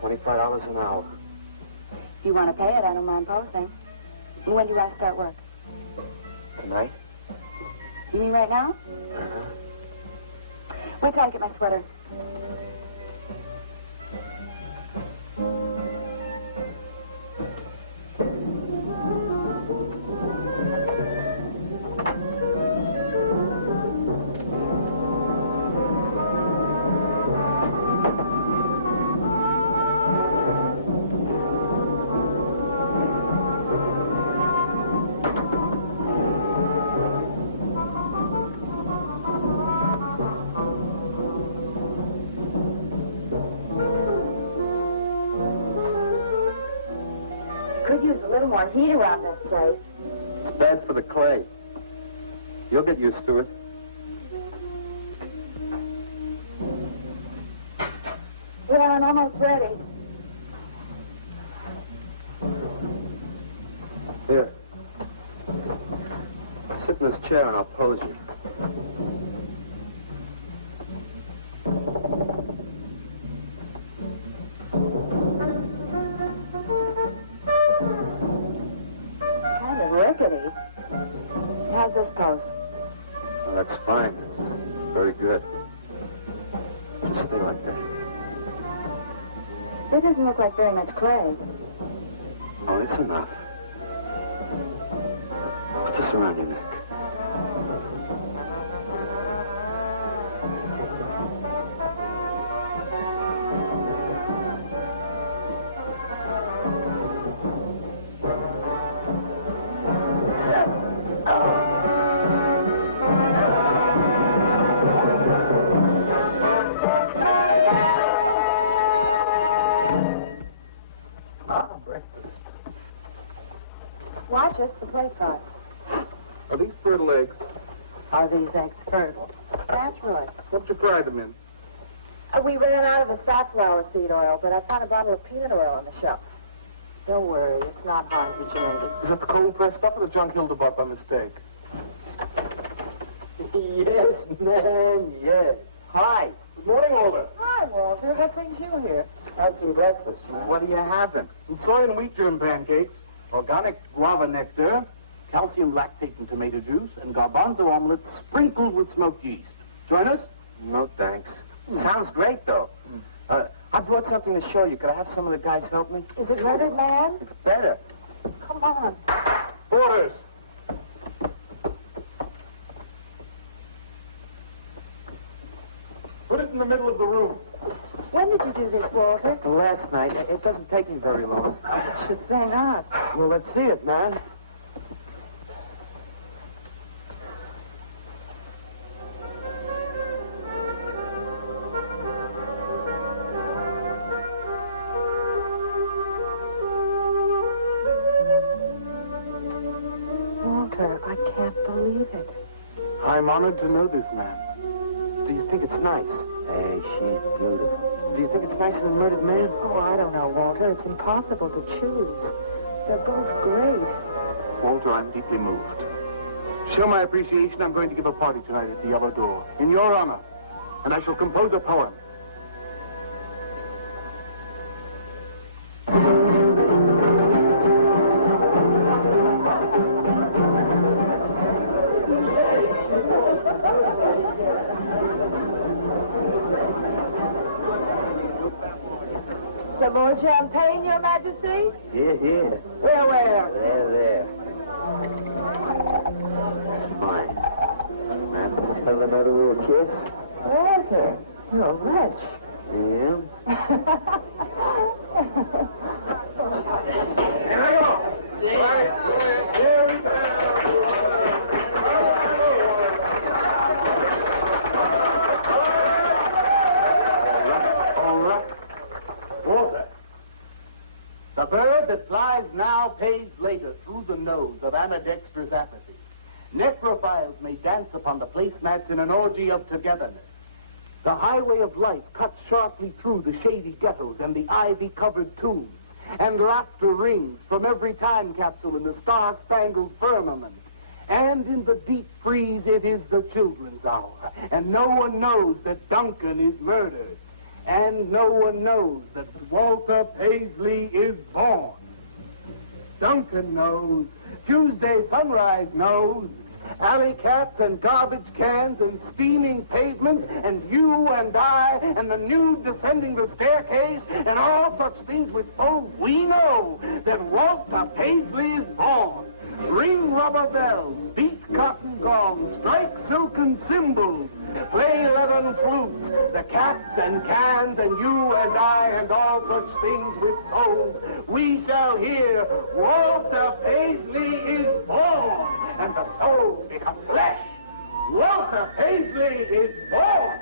$25 an hour. If you want to pay it, I don't mind posing. When do you want to start work? Tonight? You mean right now? Uh-huh. Wait till I get my sweater. could use a little more heat around this place. It's bad for the clay. You'll get used to it. Well, I'm almost ready. Here. Sit in this chair and I'll pose you. Kind of rickety. How's this pose? Well, that's fine. It's very good. Just stay like that. It doesn't look like very much clay. Oh, it's enough. Put this around your neck. Breakfast. Watch it, the plate pot. Are these fertile eggs? Are these eggs fertile? Naturally. What you fry them in? We ran out of the safflower seed oil, but I found a bottle of peanut oil on the shelf. Don't worry, it's not hydrogenated. Is that the cold pressed stuff or the junk Hilda bought by mistake? Yes, man, yes. Hi. Good morning, Walter. Hi, Walter. What brings you here? Had some breakfast. What are you having? Some soy and wheat germ pancakes, organic guava nectar, calcium lactate and tomato juice, and garbanzo omelets sprinkled with smoked yeast. Join us? No, thanks. Sounds great, though. I brought something to show you. Could I have some of the guys help me? Is it Murdered Man? It's better. Come on. Orders. Put it in the middle of the room. When did you do this, Walter? Last night. It doesn't take me very long. I should say not. Well, let's see it, man. Walter, I can't believe it. I'm honored to know this man. Do you think it's nice? Hey, she's beautiful. Do you think it's nicer than Murdered Man? Oh, I don't know, Walter. It's impossible to choose. They're both great. Walter, I'm deeply moved. To show my appreciation, I'm going to give a party tonight at the Yellow Door, in your honor. And I shall compose a poem. Some more champagne, Your Majesty? Here, here. Where? There. That's fine. Man, let's have another little kiss. Walter, you're a wretch. Yeah? Here we go. Here we go. All right. Walter. The bird that flies now pays later through the nose of ambidextrous apathy. Necrophiles may dance upon the placemats in an orgy of togetherness. The highway of life cuts sharply through the shady ghettos and the ivy-covered tombs, and laughter rings from every time capsule in the star-spangled firmament. And in the deep freeze, it is the children's hour, and no one knows that Duncan is murdered. And no one knows that Walter Paisley is born. Duncan knows. Tuesday Sunrise knows. Alley cats and garbage cans and steaming pavements and you and I and the nude descending the staircase and all such things with so we know that Walter Paisley is born. Ring rubber bells, beat cotton gongs, strike silken cymbals, play leathern flutes, the cats and cans and you and I and all such things with souls. We shall hear Walter Paisley is born, and the souls become flesh. Walter Paisley is born.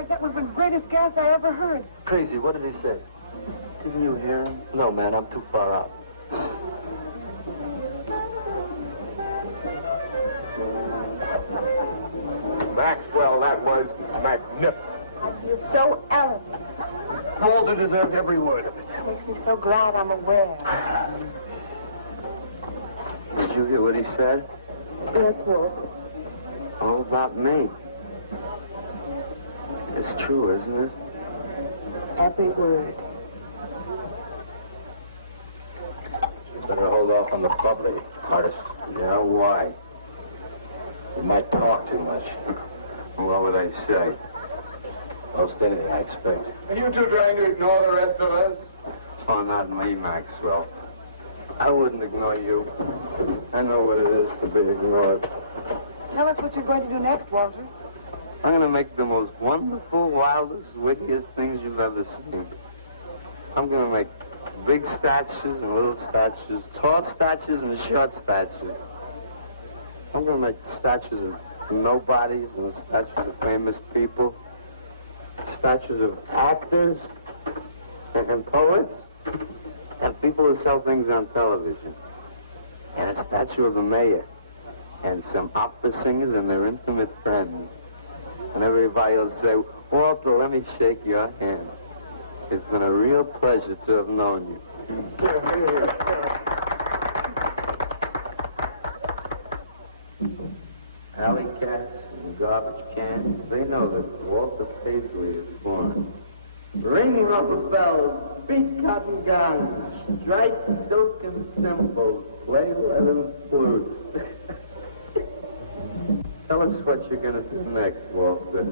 like that was the greatest gas I ever heard. Crazy, what did he say? Didn't you hear him? No, man, I'm too far out. Maxwell, that was magnificent. I feel so elegant. Walter deserved every word of it. It makes me so glad I'm aware. Did you hear what he said? Yes, Wolf. All about me. It's true, isn't it? Every word. You better hold off on the bubbly, artist. Yeah, why? You might talk too much. What would I say? Most anything, I expect. Are you two trying to ignore the rest of us? Oh, not me, Maxwell. I wouldn't ignore you. I know what it is to be ignored. Tell us what you're going to do next, Walter. I'm going to make the most wonderful, wildest, wickedest things you've ever seen. I'm going to make big statues and little statues, tall statues and short statues. I'm going to make statues of nobodies and statues of famous people, statues of actors and poets and people who sell things on television, and a statue of the mayor and some opera singers and their intimate friends. And everybody will say, Walter, let me shake your hand. It's been a real pleasure to have known you. Alley cats and garbage cans, they know that Walter Paisley is born. Ringing rubber bells, big cotton gowns, striped silken cymbals, play leathern flutes. Tell us what you're going to do next, Walter.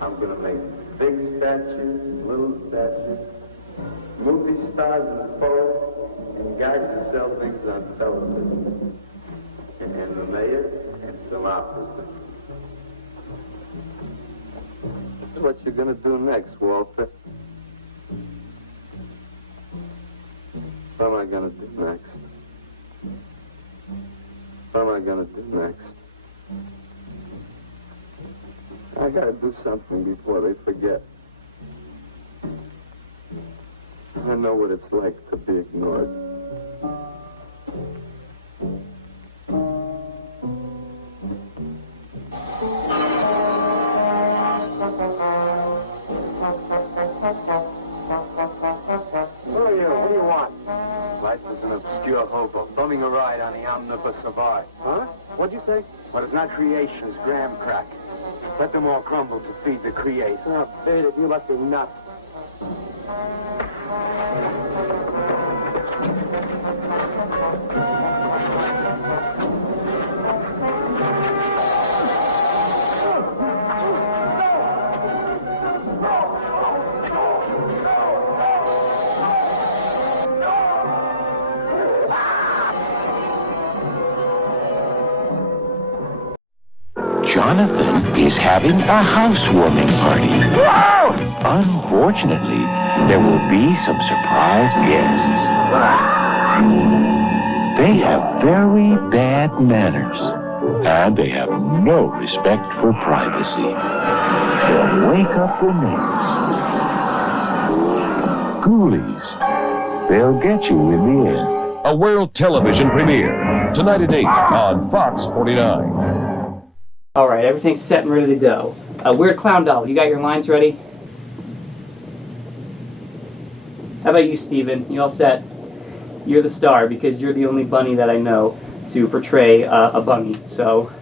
I'm going to make big statues, little statues, movie stars and poets, and guys who sell things on television. And the mayor and some officers. That's what you're going to do next, Walter. What am I going to do next? What am I going to do next? I got to do something before they forget. I know what it's like to be ignored. Life is an obscure hobo, bumming a ride on the omnibus of art. Huh? What'd you say? What is not creation is graham crackers. Let them all crumble to feed the creator. Oh, Faded, you must be nuts. Jonathan is having a housewarming party. Unfortunately, there will be some surprise guests. They have very bad manners, and they have no respect for privacy. They'll wake up the neighbors. Ghoulies. They'll get you in the end. A world television premiere, tonight at 8 on Fox 49. All right, everything's set and ready to go. Weird Clown Doll, you got your lines ready? How about you, Steven? You all set? You're the star because you're the only bunny that I know to portray a bunny. So,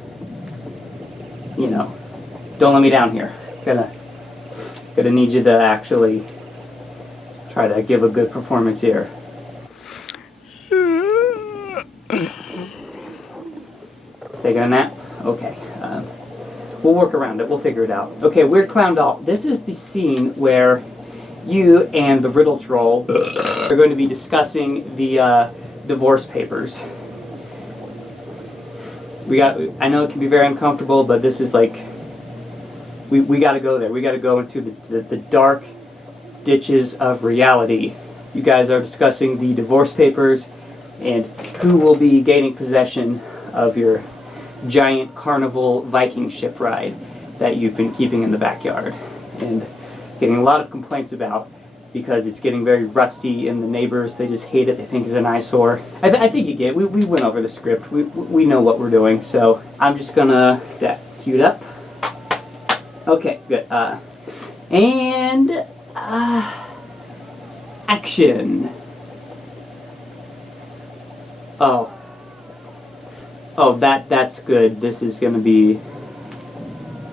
you know, don't let me down here. Gonna need you to actually try to give a good performance here. Taking a nap? Okay. We'll work around it. We'll figure it out. Okay, Weird Clown Doll. This is the scene where you and the Riddle Troll are going to be discussing the divorce papers. I know it can be very uncomfortable, but this is like, we got to go there. We got to go into the dark ditches of reality. You guys are discussing the divorce papers and who will be gaining possession of your giant carnival Viking ship ride. that you've been keeping in the backyard and getting a lot of complaints about because it's getting very rusty and the neighbors, they just hate it. They think it's an eyesore. I think you get it. We went over the script. We know what we're doing. So I'm just gonna get that queued up. Okay, good. And action. Oh, that's good. This is gonna be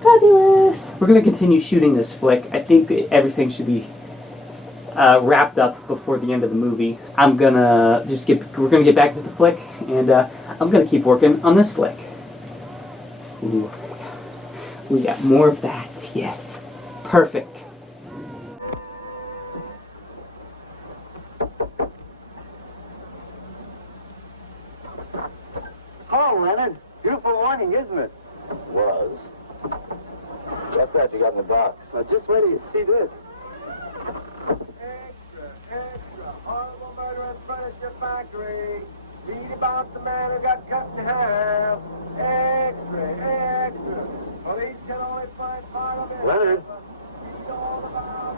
fabulous. We're gonna continue shooting this flick. I think everything should be wrapped up before the end of the movie. We're gonna get back to the flick, and I'm gonna keep working on this flick. Ooh, we got more of that. Yes, perfect. Hello, Leonard. Beautiful morning, isn't it? Was. What's that you got in the box? Just wait till you see this. Extra, horrible murder in furniture factory. Read about the man who got cut in half. Extra. Police can only find part of it. Leonard. Read all about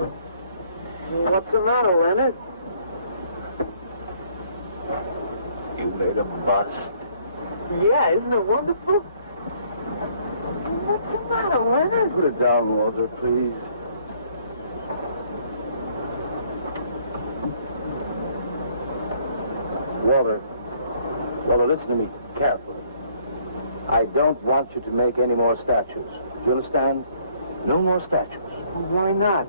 it. What's the matter, Leonard? You made a bust. Yeah, isn't it wonderful? What's the matter, Leonard? Put it down, Walter, please. Walter, listen to me carefully. I don't want you to make any more statues. Do you understand? No more statues. Well, why not?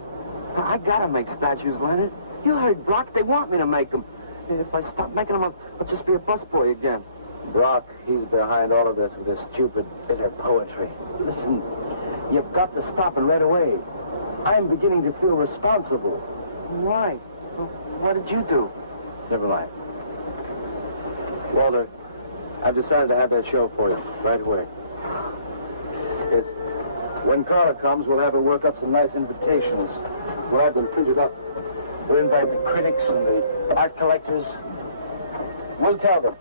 I gotta make statues, Leonard. You heard Brock. They want me to make them. If I stop making them, I'll just be a busboy again. Brock, he's behind all of this with his stupid, bitter poetry. Listen, you've got to stop it right away. I'm beginning to feel responsible. Why? Well, what did you do? Never mind. Walter, I've decided to have that show for you right away. When Carla comes, we'll have her work up some nice invitations. We'll have them printed up. We'll invite the critics and the art collectors. We'll tell them.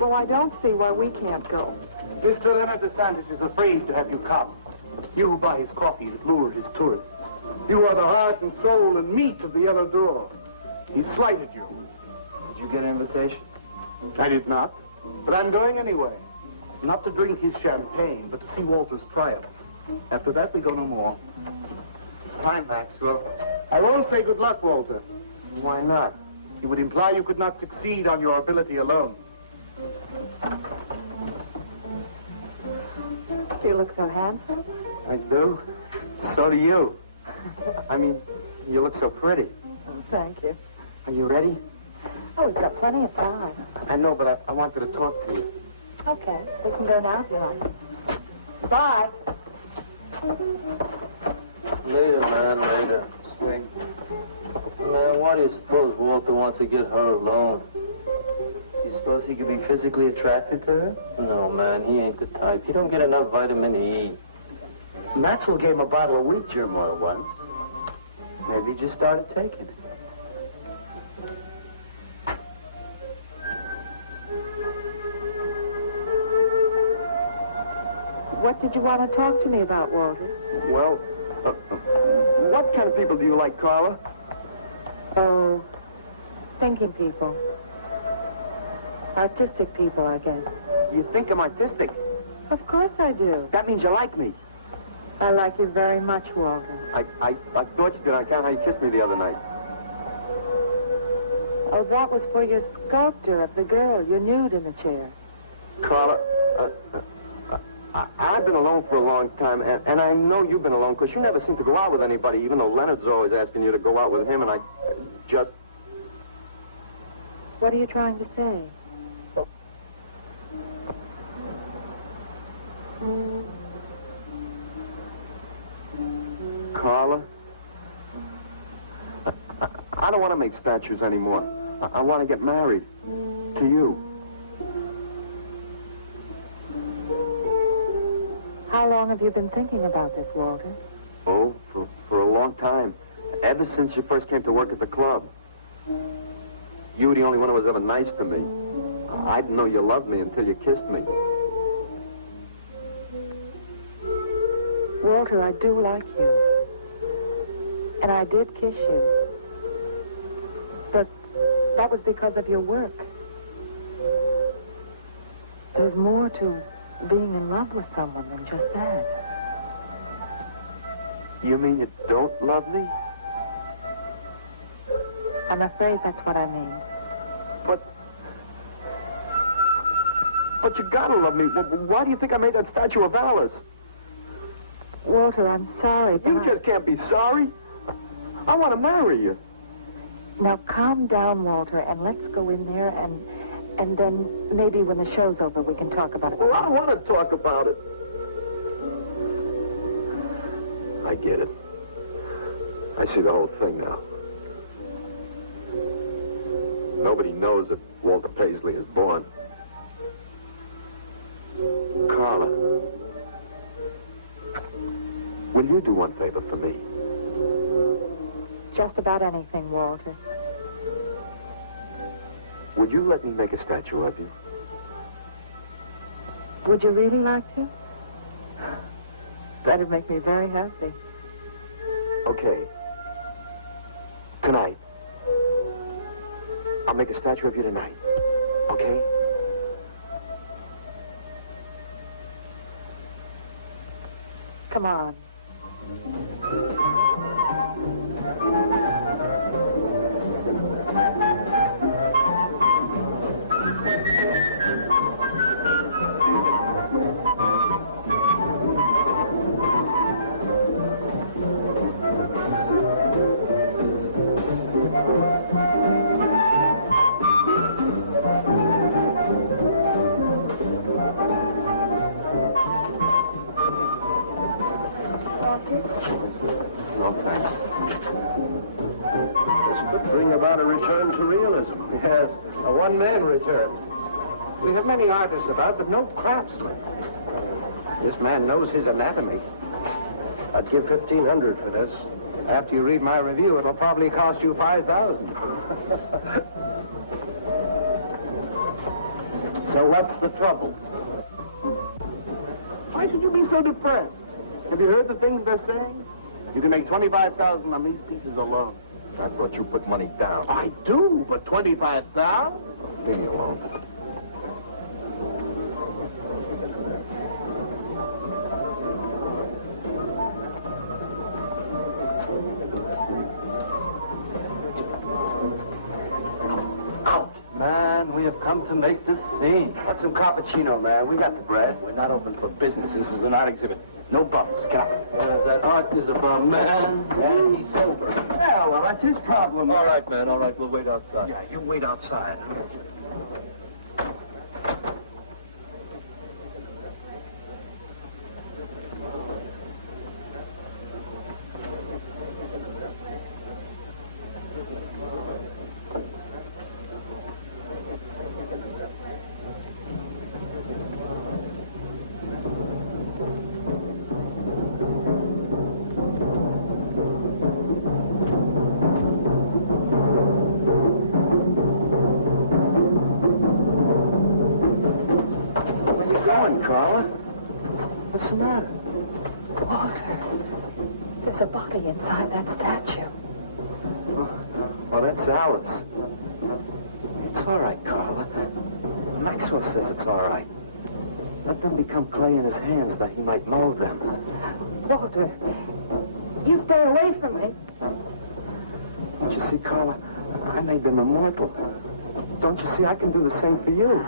Well, I don't see why we can't go. Mr. Leonard DeSantis is afraid to have you come. You who buy his coffee that lure his tourists. You are the heart and soul and meat of the Yellow Door. He slighted you. Did you get an invitation? I did not, but I'm going anyway. Not to drink his champagne, but to see Walter's triumph. After that, we go no more. Fine, Maxwell. I won't say good luck, Walter. Why not? It would imply you could not succeed on your ability alone. You look so handsome. I do. So do you. I mean, you look so pretty. Oh, thank you. Are you ready? Oh, we've got plenty of time. I know, but I wanted to talk to you. Okay, we can go now if you like. Bye. Later, man, later. Swing. Man, why do you suppose Walter wants to get her alone? You suppose he could be physically attracted to her? No, man, he ain't the type. He don't get enough vitamin E. Maxwell gave him a bottle of wheat germ oil once. Maybe he just started taking it. What did you want to talk to me about, Walter? Well, what kind of people do you like, Carla? Oh, thinking people. Artistic people, I guess. You think I'm artistic? Of course I do. That means you like me. I like you very much, Walter. I thought you did on account how you kissed me the other night. Oh, that was for your sculpture of the girl, your nude in the chair. Carla, I've been alone for a long time, and I know you've been alone, because you never seem to go out with anybody, even though Leonard's always asking you to go out with him, and I just... What are you trying to say? Carla, I don't want to make statues anymore. I want to get married. To you. How long have you been thinking about this, Walter? Oh, for a long time. Ever since you first came to work at the club. You were the only one who was ever nice to me. I didn't know you loved me until you kissed me. Walter, I do like you. And I did kiss you. But that was because of your work. There's more to being in love with someone than just that. You mean you don't love me? I'm afraid that's what I mean. But you gotta love me. Why do you think I made that statue of Alice? Walter, I'm sorry, but You just can't be sorry. I want to marry you. Now, calm down, Walter, and let's go in there and then maybe when the show's over we can talk about it. Well, I don't want to talk about it. I get it. I see the whole thing now. Nobody knows that Walter Paisley is born. Carla, will you do one favor for me? Just about anything, Walter. Would you let me make a statue of you? Would you really like to? That'd make me very happy. Okay. Tonight. I'll make a statue of you tonight. Okay? Come on. No, thanks. This could bring about a return to realism. Yes, a one-man return. We have many artists about, but no craftsmen. This man knows his anatomy. I'd give $1,500 for this. After you read my review, it'll probably cost you $5,000. So what's the trouble? Why should you be so depressed? Have you heard the things they're saying? You can make $25,000 on these pieces alone. I thought you put money down. I do, but $25,000? Leave me alone. Man, we have come to make this scene. What's some cappuccino, man? We got the bread. We're not open for business. This is an art exhibit. No bums. Get out. That art is a bum, man. And he's sober. Yeah, well, that's his problem. All right, man. All right. We'll wait outside. Yeah, you wait outside. Carla? What's the matter? Walter, there's a body inside that statue. Well, that's Alice. It's all right, Carla. Maxwell says it's all right. Let them become clay in his hands that he might mold them. Walter, you stay away from me. Don't you see, Carla? I made them immortal. Don't you see? I can do the same for you.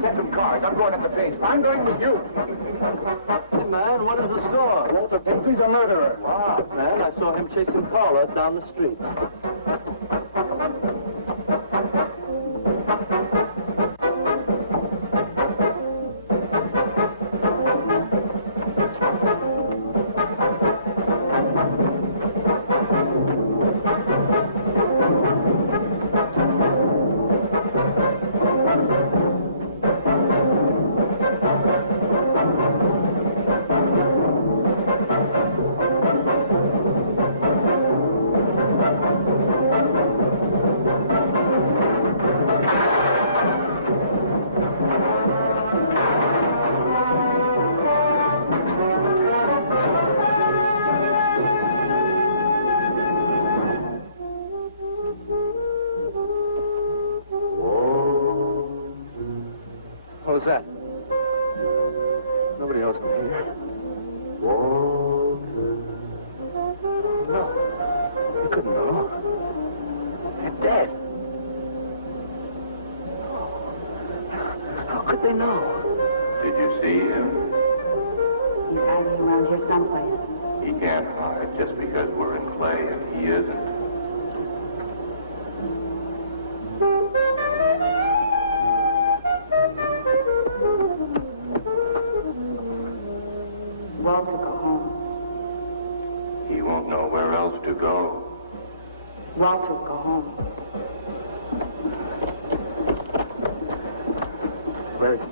Send some cars. I'm going up the pace. I'm going with you. Hey, man, what is the score? Walter Paisley's a murderer. Wow, man, I saw him chasing Paula down the street. was that? Nobody else in here. No. You couldn't know. They're dead. How could they know? Did you see him? He's hiding around here someplace. He can't hide just because we're in clay and he isn't. Walter, go home. He won't know where else to go. Walter, go home. Where is he?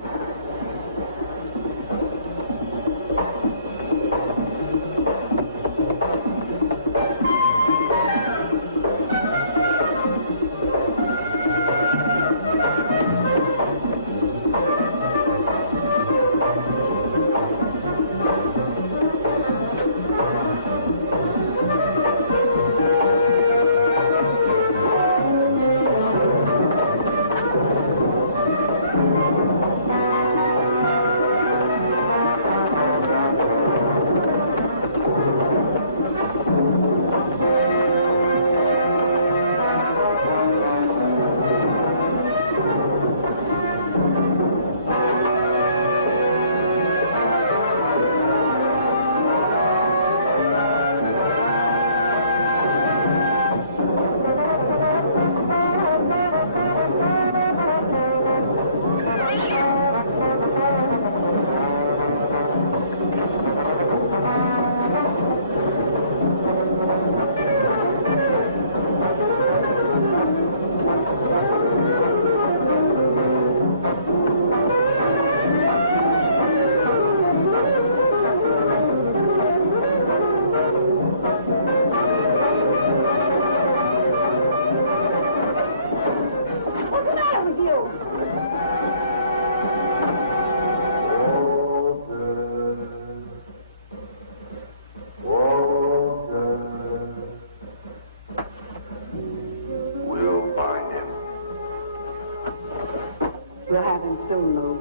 We'll have him soon, Lou.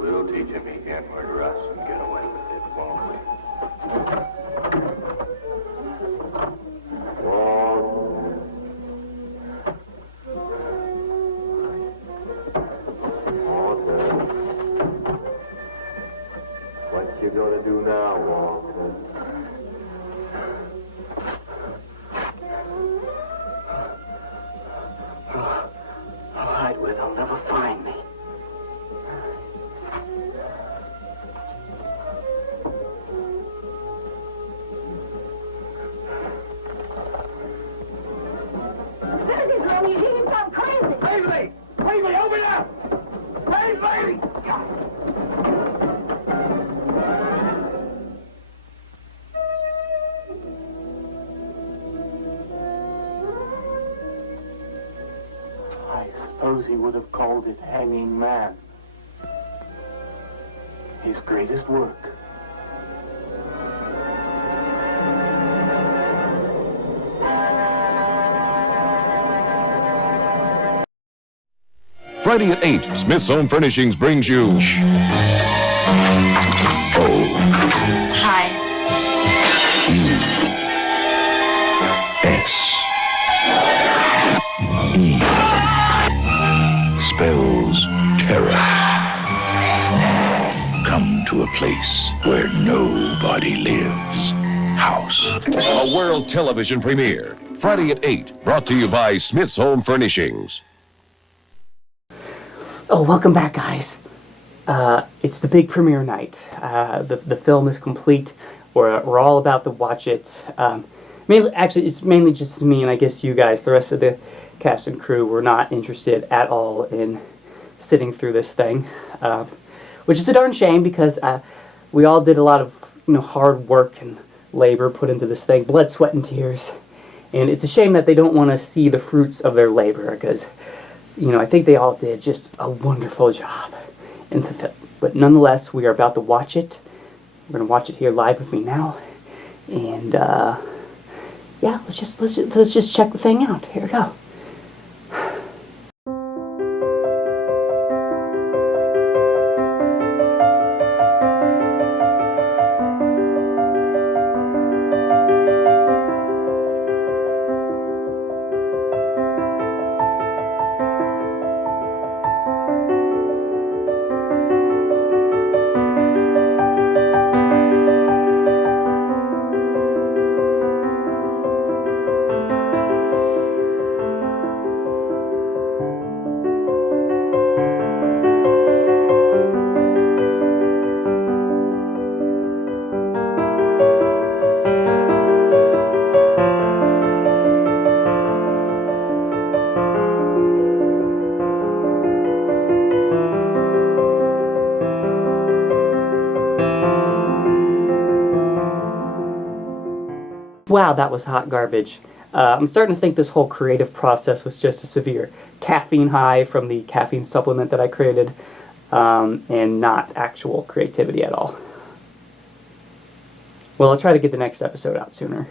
We'll teach him he can't murder us and get away with it, won't we? What you gonna do now, Walter? I'll hide where they'll never find me. This is Romeo. He's gone crazy. Paisley! Paisley, over here! Paisley! I suppose he would have called it Hanging Man. His greatest work. Friday at 8, Smith's Home Furnishings brings you... Hi. S.E. Spells terror. Come to a place where nobody lives. House. A world television premiere. Friday at 8, brought to you by Smith's Home Furnishings. Oh, welcome back, guys. It's the big premiere night. The film is complete. We're all about to watch it. It's mainly just me and I guess you guys. The rest of the cast and crew were not interested at all in sitting through this thing, which is a darn shame because we all did a lot of hard work and labor put into this thing, blood, sweat, and tears. And it's a shame that they don't want to see the fruits of their labor because, I think they all did just a wonderful job in the film. But nonetheless, we are about to watch it. We're going to watch it here live with me now. And, yeah, let's just check the thing out. Here we go. Wow, that was hot garbage. I'm starting to think this whole creative process was just a severe caffeine high from the caffeine supplement that I created, and not actual creativity at all. Well, I'll try to get the next episode out sooner.